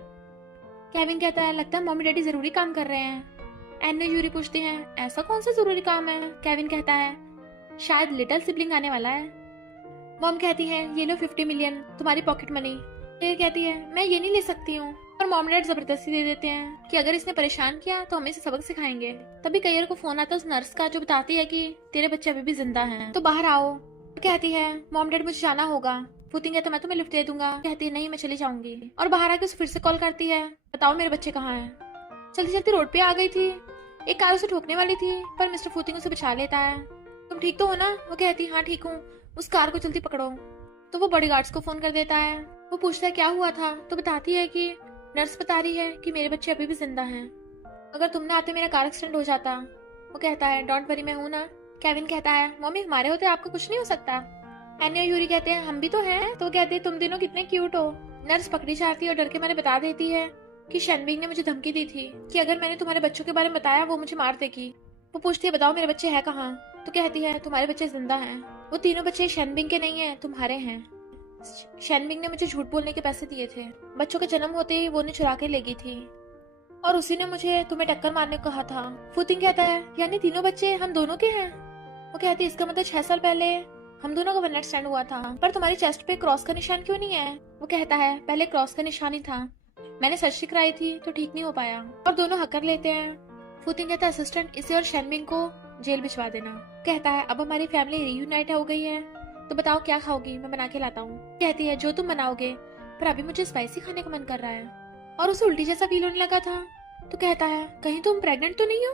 केविन कहता है लगता है मम्मी डैडी जरूरी काम कर रहे हैं। एनी और यूरी पूछती हैं ऐसा कौन सा जरूरी काम है? केविन कहता है शायद लिटिल सिबलिंग आने वाला है। मॉम कहती है ये लो 50 मिलियन तुम्हारी पॉकेट मनी। फिर कहती है मैं ये नहीं ले सकती हूँ, और मॉम डैड जबरदस्ती दे देते हैं कि अगर इसने परेशान किया तो हम इसे सबक सिखाएंगे। तभी कैयर को फोन आता है उस नर्स का जो बताती है कि तेरे बच्चे अभी भी जिंदा हैं, तो बाहर आओ। कहती है मॉम डैड मुझे जाना होगा। पूछेंगे तो मैं तुम्हें लिफ्ट दे दूंगा। कहती है नहीं मैं चली जाऊंगी। और बाहर आके उसे फिर से कॉल करती है बताओ मेरे बच्चे कहाँ हैं। चलती चलती रोड पे आ गई थी, एक कार उसे ठोकने वाली थी पर मिस्टर फूतिंग उसे बचा लेता है। तुम ठीक तो हो ना? वो कहती हाँ ठीक हूँ, उस कार को जल्दी पकड़ो। तो वो बॉडीगार्ड्स को फोन कर देता है। वो पूछता है क्या हुआ था, तो बताती है कि नर्स बता रही है कि मेरे बच्चे अभी भी जिंदा हैं, अगर तुम ना आते मेरा कार एक्सीडेंट हो जाता। वो कहता है डोंट वरी मैं हूं ना। केविन कहता है मम्मी हमारे होते आपको कुछ नहीं हो सकता। एनी और यूरी कहते हैं हम भी तो हैं। तो वो कहते हैं तुम दोनों कितने क्यूट हो। नर्स पकड़ी जाती है और डर के मारे बता देती है कि शेनबिंग ने मुझे धमकी दी थी कि अगर मैंने तुम्हारे बच्चों के बारे में बताया वो मुझे मार देगी। वो पूछती है बताओ मेरे बच्चे हैं कहाँ? तो कहती है तुम्हारे बच्चे जिंदा हैं, वो तीनों बच्चे शेनबिंग के नहीं है तुम्हारे हैं। शेनबिंग ने मुझे झूठ बोलने के पैसे दिए थे, बच्चों के जन्म होते ही वो उन्हें चुरा के ले गई थी और उसी ने मुझे तुम्हें टक्कर मारने को कहा था। फूतिंग कहता है यानी तीनों बच्चे हम दोनों के हैं। वो कहती है इसका मतलब 6 साल पहले हम दोनों का वन नाइट स्टैंड हुआ था, पर तुम्हारी चेस्ट पे क्रॉस का निशान क्यों नहीं है? वो कहता है पहले क्रॉस का निशान ही था, मैंने सर्जरी कराई थी तो ठीक नहीं हो पाया। और दोनों हक कर लेते हैं। फूतिंग कहता है असिस्टेंट इसे और शेनबिंग को जेल भिजवा देना। कहता है अब हमारी फैमिली रीयूनाइट हो गई है, तो बताओ क्या खाओगी, मैं बना के लाता हूँ। कहती है जो तुम बनाओगे, पर अभी मुझे स्पाइसी खाने का मन कर रहा है। और उसे उल्टी जैसा फील होने लगा था। तो कहता है कहीं तुम प्रेग्नेंट तो नहीं हो?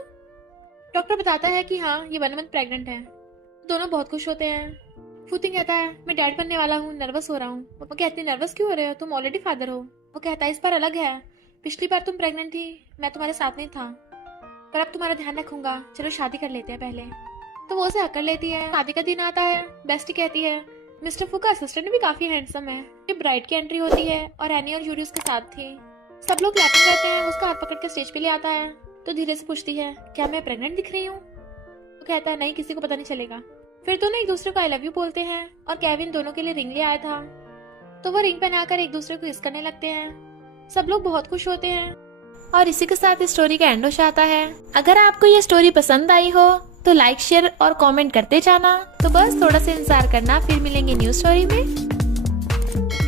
डॉक्टर बताता है कि हाँ ये 1 मंथ प्रेग्नेंट है। दोनों बहुत खुश होते हैं। फूतिंग कहता है मैं डैड बनने वाला हूँ, नर्वस हो रहा हूँ। वो कहती है नर्वस क्यों हो रहे हो, तुम ऑलरेडी फादर हो। वो कहता है इस बार अलग है, पिछली बार तुम प्रेग्नेंट थी मैं तुम्हारे साथ नहीं था, पर अब तुम्हारा ध्यान रखूंगा, चलो शादी कर लेते हैं पहले। तो वो उसे हक कर लेती है। शादी का दिन आता है। बेस्टी कहती है मिस्टर फू का असिस्टेंट भी काफी हैंडसम है। ये ब्राइड की एंट्री होती है और एनी और यूरी उसके साथ थी। सब लोग क्लैपिंग करते हैं। उसका हाथ पकड़ के स्टेज पे ले आता है तो धीरे से पूछती है क्या मैं प्रेग्नेंट दिख रही हूँ? तो कहता है नहीं किसी को पता नहीं चलेगा। फिर दोनों एक दूसरे को आई लव यू बोलते हैं और केविन दोनों के लिए रिंग ले आया था, तो वो रिंग पहनाकर एक दूसरे को किस करने लगते हैं। सब लोग बहुत खुश होते हैं और इसी के साथ इस स्टोरी का एंड हो जाता है। अगर आपको ये स्टोरी पसंद आई हो तो लाइक शेयर और कमेंट करते जाना। तो बस थोड़ा सा इंतजार करना, फिर मिलेंगे न्यू स्टोरी में।